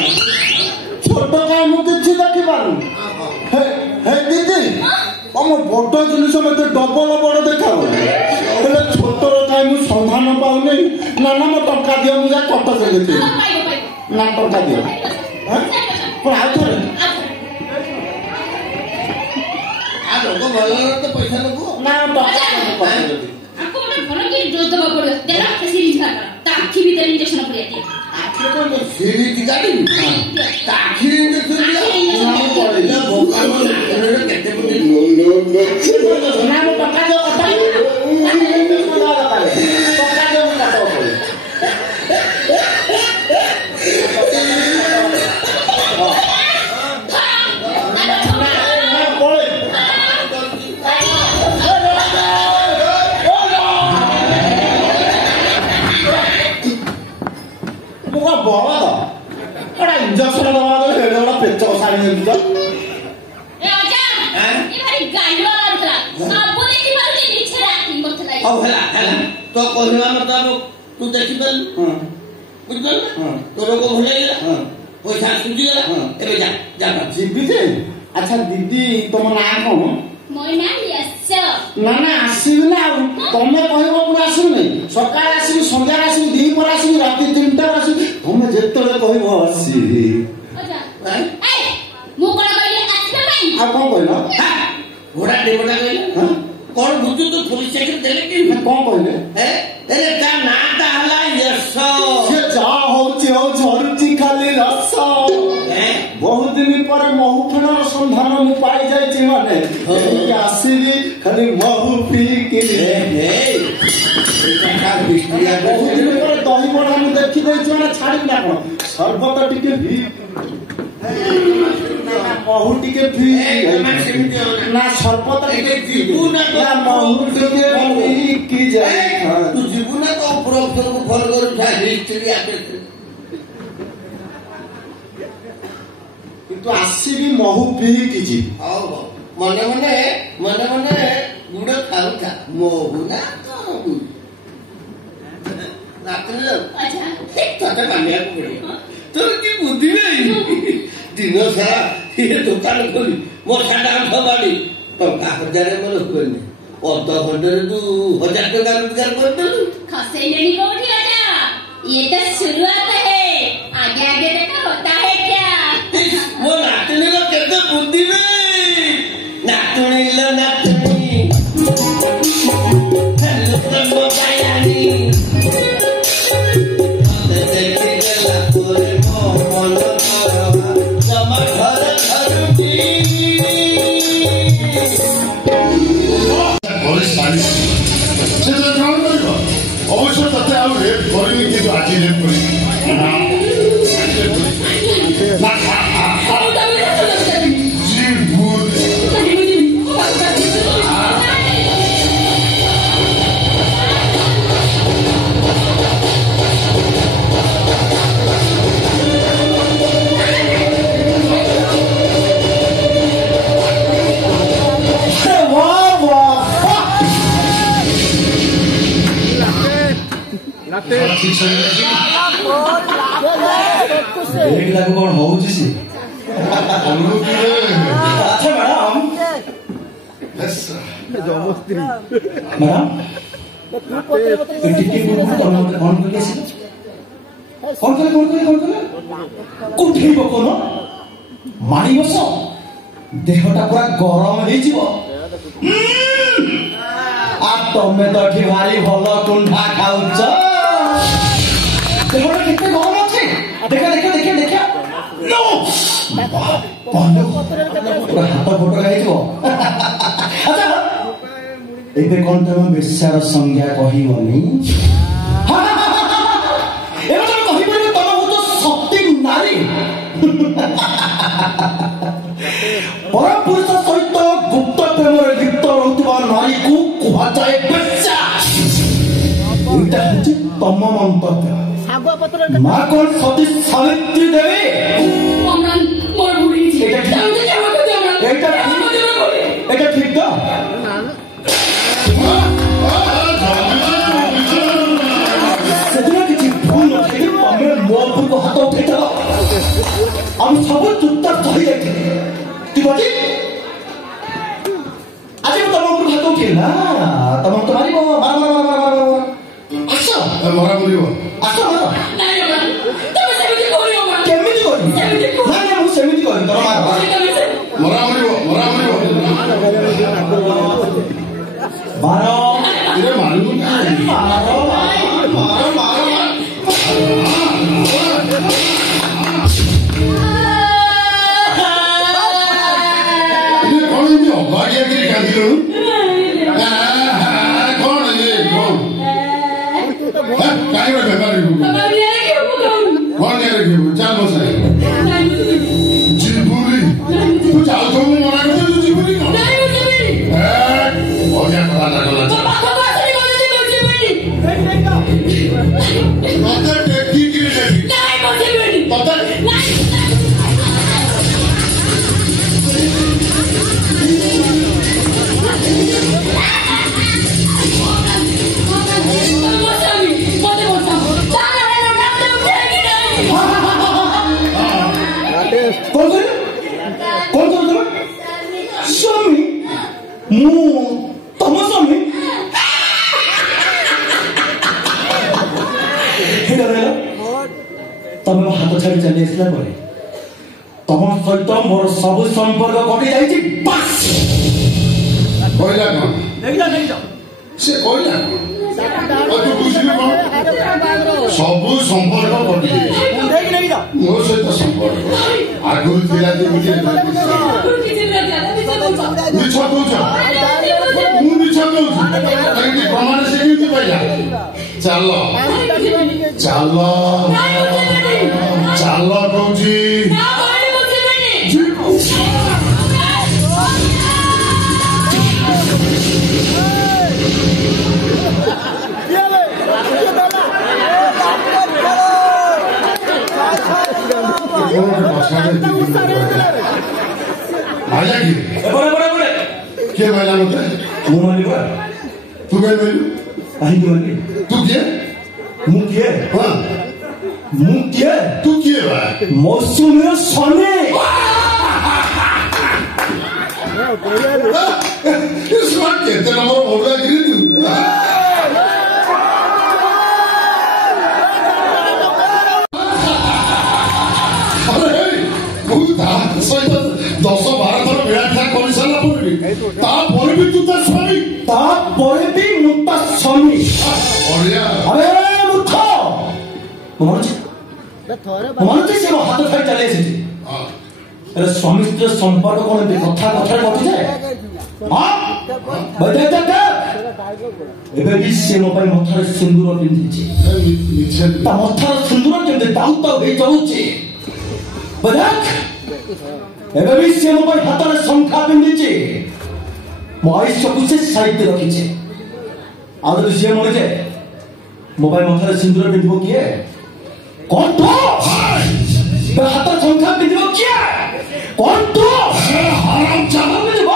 ଛୋଟ କାହିଁ ମୁଁ କିଛି ଦେଖିପାରୁନି ହେ ଦିଦି ତମ ବଡ ଜିନିଷ ମତେ ଡବଲ ବଡ ଦେଖାଗଲା ହେଲେ ଛୋଟର କାହିଁ ମୁଁ ସନ୍ଧାନ ପାଉନି ନା ମୋ ଟଙ୍କା ଦିଅ ମୁଁ ଯାଇ କଟକ ଦେଖିବି ନା ଟଙ୍କା ଦିଅ କଣ ଆଉ ଥରେ ପଇସା ନେବୁ ନା ଟଙ୍କା तो कहवा मतलब तू देखी पालू बुझल तोर को भूल गया पैसा सुझी गला एबे जा जा जीबी जे अच्छा दीदी तुम ना कौन ମୋ ନାଁ ୟଶ ନା ଆସିବି ନା ଆଉ ତମେ କହିବ ମୁଁ ଆସିବି ସକାଳେ ଆସିବି ସନ୍ଧ୍ୟାରେ ଆସିବି ଦିପହରେ ଆସିବି ରାତି 3ଟାରେ ଆସିବି ତମେ ଯେତେବେଳେ କହିବ ଆସିବି ମୁଁ କଣ କହିଲି ଆସିବା ପାଇଁ ଆଉ କଣ କହିଲ ଘୋଡ଼ା ଡେବଟା କହିଲେ କଣ ବୁଝୁ ତୁ ପୋଲିସ ଚାକିରି ଦେଲେ କି କଣ କହିଲେ ଏରେ ତା ନାଁଟା ହେଲା ୟଶ ସେ ଯାହା ହଉଛି ହଉ ଝରୁଛି ଖାଲି ରସ ବହୁତ ଦିନ ପରେ ମହୁ ଫେଣର ସନ୍ଧାନ ମୁଁ ପାଇ ଯାଇଛି ମାନେ ଆସିବି ଖାଲି ମହୁ ପିଇକିରି ବହୁତ ଦିନ ପରେ ଦହିବରା ମୁଁ ଦେଖିଦେଇଛି ମାନେ ଛାଡ଼ିବି ନା କଣ ସର୍ବତ ଟିକେ ମହୁ ଟିକେ ନା ସର୍ବତ ଟିକେ ମହୁ ଟିକେ ପିଇକି ଯାଇ ତୁ ଯିବୁ ନା ତ ଉପରକୁ ଫଲ କରୁ କିନ୍ତୁ ଆସିବି ମହୁ ପିଇକି ଯିବି ମନେ ମନେ ମନେ ମନେ ଗୁଡ ଖାଉଥା ମହୁ ନା ତତେ ମାନିବାକୁ ପଡିବ ତୋର କି ବୁଦ୍ଧି ନାଇଁ ଦିନ ସାରା ଇଏ ଦୋକାନ ଖୋଲି ମୋ ସାଣ୍ଡା ବାଡ଼ି ଟଙ୍କା 1000 ମୋର ହୁଏନି ଅଧଘଣ୍ଟାରେ ତୁ 1000 ଟଙ୍କା ରୋଜଗାର କରିଦେଲୁ खसेलेनी कोठी राजा ये तो शुरुआत है आगे आगे देखो होता है क्या ମୋ ନାତୁଣୀର କେତେ ବୁଦ୍ଧି ବେ ନାତୁଣୀର ନାତୁଣୀ ହେଲୋ ପ୍ରେମ ବାୟାଣୀ ଦେଖିଦେଲା ପରେ ମୋ ମନ ଜମା ଘର ଧରୁଛି অবশ্য তাতে আর রেপ করেনি কিন্তু আজি রেপ করি କଣ ହଉଛି ସେ ଆଚ୍ଛା ମ୍ୟାଡାମ କୋଉଠି ପକଉନ ମାଣି ବସ ଦେହଟା ପୁରା ଗରମ ହେଇଯିବ ଆଉ ତମେ ତ ଏଠି ଭାରି ଭଲ କୁଣ୍ଢା ଖାଉଛ ଦେହଟା କେତେ ଗରମ ଅଛି ଦେଖା ଦେଖା ଦେଖା ଦେଖା ହାତ ଫଟକା ହେଇଯିବ ଆଚ୍ଛା ଏବେ କଣ ତମେ ବେଶ୍ୟାର ସଂଜ୍ଞା କହିବନି ଏବେ ତମେ କହିପାରିବ ତମେ ହଉଛ ସତୀ ନାରୀ ପରପୁରୁଷ ସହିତ ଗୁପ୍ତ ପ୍ରେମରେ ଲିପ୍ତ ରହୁଥିବା ନାରୀକୁ କୁହାଯାଏ ବେଶ୍ୟା ଏଇଟା ହଉଛି ତମ ମନ୍ତବ୍ୟ ମା କଣ ସତୀ ସାବିତ୍ରୀ ଦେବୀ এটা ঠিক তো हम सब चुपचाप धरी जाते ठीक अछि आज मैं तुमको हाथ उठे ना तुम तुम्हारी मार मार मार मार मार आसो मरा बोलिबो आसो मार ନାଇଁ ବାବା ତମେ ସେମିତି କରିବ ମା କେମିତି କରିବି ନା ନା ମୁଁ ସେମିତି କରିବି ତମ ମାର ମରା ବୋଲିବो ମାର ଇରେ ମାରିବୁ କାଇଁ ମାର ମାର ମାର ଇରେ କଣ ଏମିତି ଅବାଗିଆ କରି କାନ୍ଦିଲୁ କଣ ଇଏ କଣ କାଇଁ ଗୋଟେ ବେମାରୀ ବାବା ନିଆରେ କି ମୁଁ କହୁଁ କଣ ନିଆରେ ଦେଖିବୁ ଚାଲ ବସାଇ ଯିବୁନି ତୁ ଯାଉଥିବୁ ମୁଁ ମନା କରୁଛି ତୁ ଯିବୁନି କଣ ନାଇଁ ମୁଁ ଯିବିନି ବଢିଆ କଥା ଲାଗଲା ତୋ ପାଖକୁ ଆସିନି କହିଲି ମୁଁ ଯିବିନି ତତେ ଦେଖିକିରି ନେବି ନାଇଁ ମୁଁ ଯିବିନି ତତେ ନାଇଁ कौन तुम स्वामी मु तम स्वामी तम हाथ छाड़ी चली आसला तुम सहित मोर सब संपर्क कटि जाइछि बस କହିଲା କଣ ସେ କହିଲା ତୁ ବୁଝିଲୁ କଣ ସବୁ ସମ୍ପର୍କ କଟିଯାଇଛି ମୋ ସହିତ ସମ୍ପର୍କ ଆଗରୁ ଥିଲା ମିଛ କହୁଛ ମୁଁ ମିଛ କହୁଛି କାହିଁକି ପ୍ରମାଣ ସେ କେମିତି ପାଇଲା ଚାଲ ଚାଲ ଚାଲ କହୁଛି आजा की क्या भाईला मत मु मानी बा तू क्या बोल काहे की मानी तू क्या मु के हाँ मु के तू क्या बा मौसुमी सोने इस बात कहते ना वो बोला गिरी तू ସହିତ 10-12 ଥର ବିରାଟ କରି ସାରିଲା ପରେ ବି ତାପରେ ବି ତୁ ତା ସ୍ୱାମୀ ତାପରେ ବି ମୁଁ ତା ସ୍ୱାମୀ ବଢିଆ ଆରେ ମୂର୍ଖ ମନୁଛି ସେ ମୋ ହାତ ଛାଡ଼ି ଚାଲି ଆସିଛି ଆରେ ସ୍ୱାମୀ ସ୍ତ୍ରୀ ସମ୍ପର୍କ କଣ ଏମିତି କଥା କଥାରେ କଟିଯାଏ ଏବେ ବି ସେ ମୋ ପାଇଁ ମଥାରେ ସିନ୍ଦୁର ପିନ୍ଧିଛି ତା ମଥାର ସିନ୍ଦୁର କେମିତି ଦାଉ ଦାଉ ହେଇ ଯାଉଛି ଏବେ ବି ସେ ମୋ ପାଇଁ ହାତରେ ଶଙ୍ଖା ପିନ୍ଧିଛି ମୋ ଆୟୁଷ୍ୟକୁ ସେ ସାଇତି ରଖିଛି ଆଉ ଯଦି ସିଏ ମରିଯାଏ ମୋ ପାଇଁ ମଥାରେ ସିନ୍ଦୁର ପିନ୍ଧିବ କିଏ କଣ୍ଠ ହାତରେ ଶଙ୍ଖା ପିନ୍ଧିବ କିଏ କଣ୍ଠ ଚାଲ ପିନ୍ଧିବ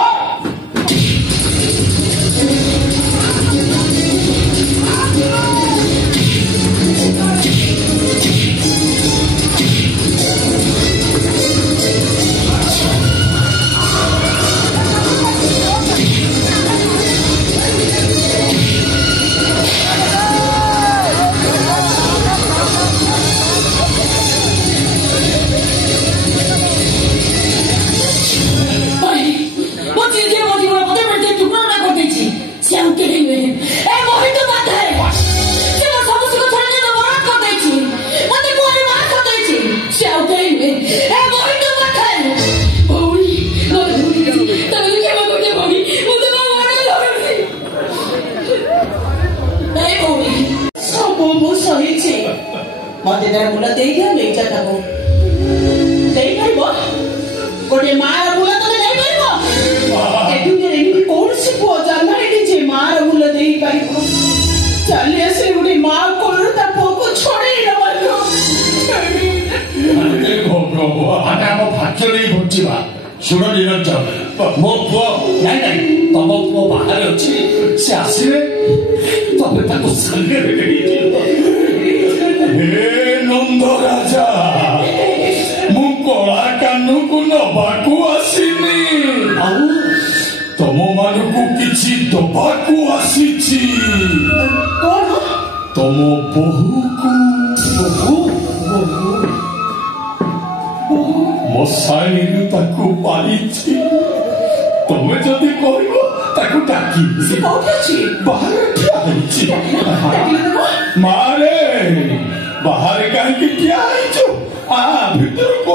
गोटे मार बुला तो नहीं पारिबो एठुके एमिति कोनसी पुओ जन्मरे जे मार बुला देई पारिबो चले आसे गोटे मां कोन ता पुओ छोड़े न मारो अरे प्रभु आटा म भाग्य नहीं बुझिबा सुन निरंजन मो पुओ नहीं नहीं तम पुओ बाहर अछि से आसीबे तबे ताको संगे रे हे नंद राजा मु कोला ନବାକୁ ଆସିନି ତମ ମାନଙ୍କୁ କିଛି ଦବାକୁ ଆସିଛି କଣ ତମ ବୋହୂକୁ ମୋ ଶାଳୀରୁ ତାକୁ ପାରିଛି ତମେ ଯଦି କହିବ ତାକୁ ଡାକି ବାହାରେ ଠିଆ ହେଇଛି ମାରେ ବାହାରେ କାହିଁକି ଠିଆ ହେଇଛୁ ଭିତରକୁ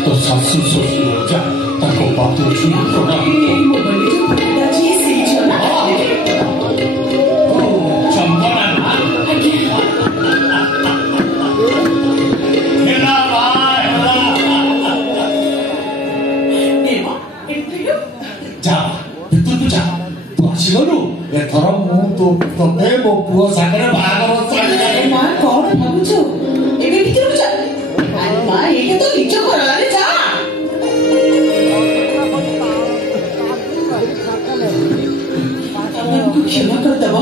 तो शाशु শ্বশুর যা তাকে বাত শুরু করা ଏଥର ମୁଁ ତୋତେ ମୋ ପୁଅ ସାଙ୍ଗରେ ବାହାଘର ମା କଣ ଭାବୁଛୁ ଏବେ ଭିତରକୁ ଯା ମା ଏଇଟା ତ ନିଜ ଘର ଆରେ ଯା ତମକୁ କ୍ଷମା କରିଦେବ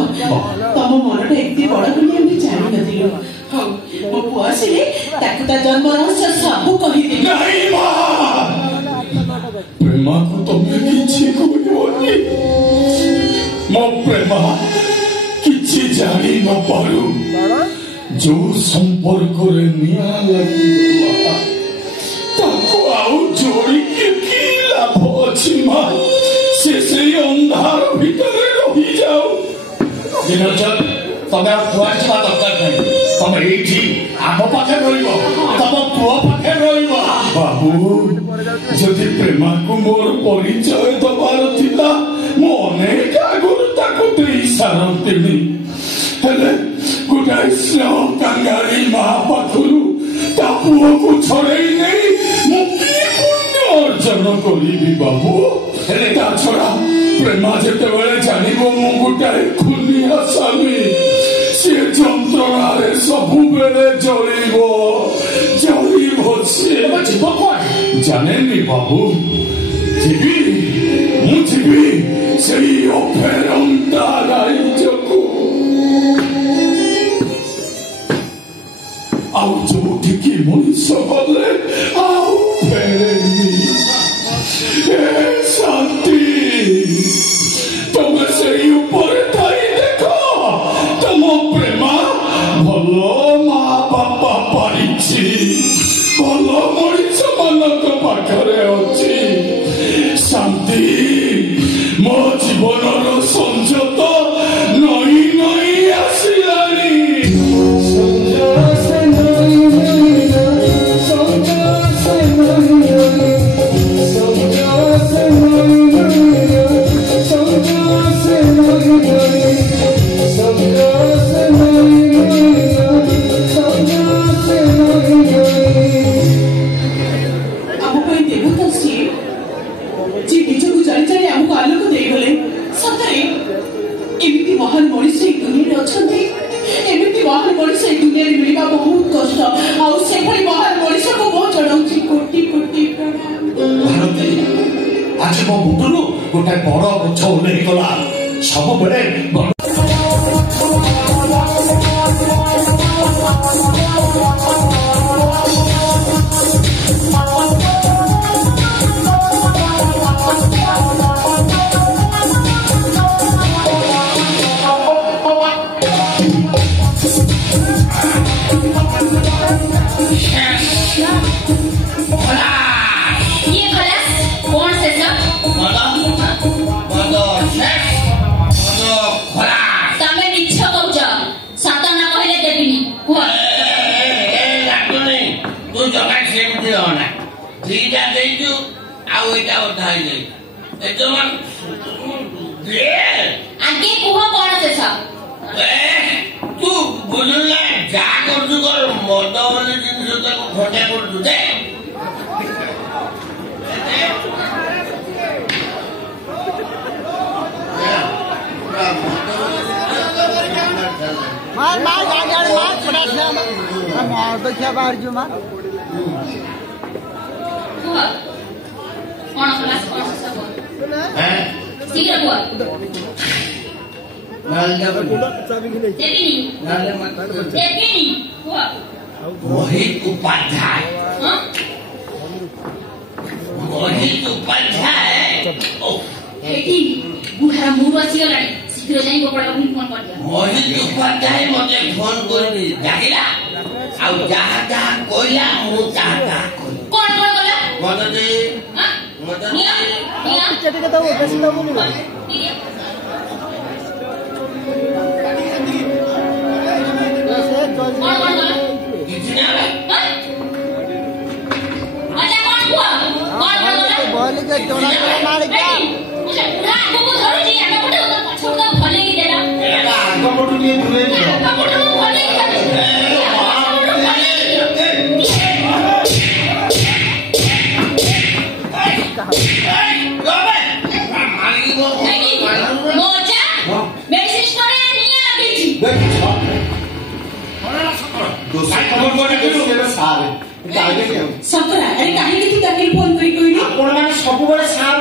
ତମ ମନଟା ଏତେ ବଡ ବୋଲି ଆମେ ଜାଣିନଥିଲୁ ହଉ ମୋ ପୁଅ ଆସିଲେ ତାକୁ ତା ଜନ୍ମ ରହସ୍ୟ ସବୁ କହିଦେବି ପ୍ରେମାକୁ ତମେ କିଛି କହିବନି ମୋ ପ୍ରେମା କିଛି ଜାଣି ନପାରୁ ଯୋଉ ସମ୍ପର୍କରେ ନିଆଁ ଲାଗିଗଲା ତାକୁ ଆଉ ଯୋଡ଼ିକି କି ଲାଭ ଅଛି ମା ସେ ସେଇ ଅନ୍ଧାର ଭିତରେ ରହିଯାଉ ତମେ ଆଉ କୁଆଡେ ଯିବା ଦରକାର ନାହିଁ ତମେ ଏଇଠି ଆମ ପାଖରେ ରହିବ ତମ ପୁଅ ପାଖରେ ରହିବ ବାବୁ ଯଦି ପ୍ରେମାକୁ ମୋର ପରିଚୟ ଦବାର ଥିଲା ମୁଁ ଅନେକ ଆଗରୁ ତାକୁ ଦେଇ ସାରନ୍ତିନି ହେଲେ ଗୋଟାଏ ସ୍ନେହ କାଙ୍ଗାଳି ମା ପାଖରୁ ତା ପୁଅକୁ ଛଡେଇ ନେଇ ମୁଁ କି ପୁଣ୍ୟ ଅର୍ଜନ କରିବି ବାବୁ ହେଲେ ତା ଛଡା ପ୍ରେମା ଯେତେବେଳେ ଜାଣିବ ମୁଁ ଗୋଟାଏ ଖୁନିଆ ସ୍ୱାମୀ ସିଏ ଯନ୍ତ୍ରଣାରେ ସବୁବେଳେ ଜଳିବ ସିଏ ଯିବ କୁଆଡେ ଜାଣେନି ବାବୁ ଯିବି ମୁଁ ଯିବି ସେଇ ଅଫେରନ୍ତା ରାଇଜକୁ ଆଉ ଯୋଉଠିକି ମଣିଷ ଗଲେ ଆଉ ଫେରେନି ଶାନ୍ତି ତମେ ସେଇ ଉପରେ ଥାଇ ଦେଖ ତମ ପ୍ରେମା ଭଲ ମା ବାପା ପାରିଛି ଭଲ ମଣିଷ ମାନଙ୍କ ପାଖରେ ଅଛି ଶାନ୍ତି ମୋ ଜୀବନର ସଂଯତ ନଈ ନଈ ଆସିଲାଣି आज मो मुटुरु गोटे बड़ गछ ओह्लैगला सब बेले आगे कुह कौन से सब तू बुझुला जा करछु कर मद वाले जिनिस तक खटे करछु दे मार मार गाड़ी मार पटास ना मार तो क्या बाहर जो मार कौन क्लास कौन से सब ଶୀଘ୍ର କୁହ। ଦେବିନି କୁହ। मोहित उपाध्याय। मोहित उपाध्याय। ଏଠି ବୁଢ଼ାର ମୁଡ ଆସିଗଲାଣି ଶୀଘ୍ର ଯାଇ ଗୋପାଳକୁ ଫୋନ କରିଦିଅ। मोहित उपाध्याय मते फोन କରି ଡାକିଲା ଆଉ ଯାହା ଯାହା କହିଲା ମୁଁ ତାହା ତାହା କଲି। କଣ କଣ କଲା? ମତେ ଦେ ମତେ ନିଅ ନିଅ ଟିକେ ଦବ ବେଶୀ ଦବନି ନିଅ। କଣ କଣ କଲା? କିଛି ନା ଆଚ୍ଛା କଣ କୁହ? କଣ କଣ କଲା? ବହଲି ଯେ ଟଣା ମାରି ବୁଢା ଆଗକୁ ଧରୁଛି ଆଗ ପଟେ ପଛକୁ ଭଲେଇକି ଦେଲା। ଆଗ ପଟୁ ଟିକେ ଦୂରେଇ ଦିଅ। ଆଗ ପଟକୁ ଭଲେଇକି ଦେଲା। ମଜା ମେଡିସିନ ଷ୍ଟୋରରେ ନିଆଁ ଲାଗିଛି। ସାର୍ ସତରା ଆରେ କାହିଁକି ତୁ ତାକୁ ଫୋନ କରି କହିଲୁ? ଆପଣ ମାନେ ସବୁବେଳେ ସାର୍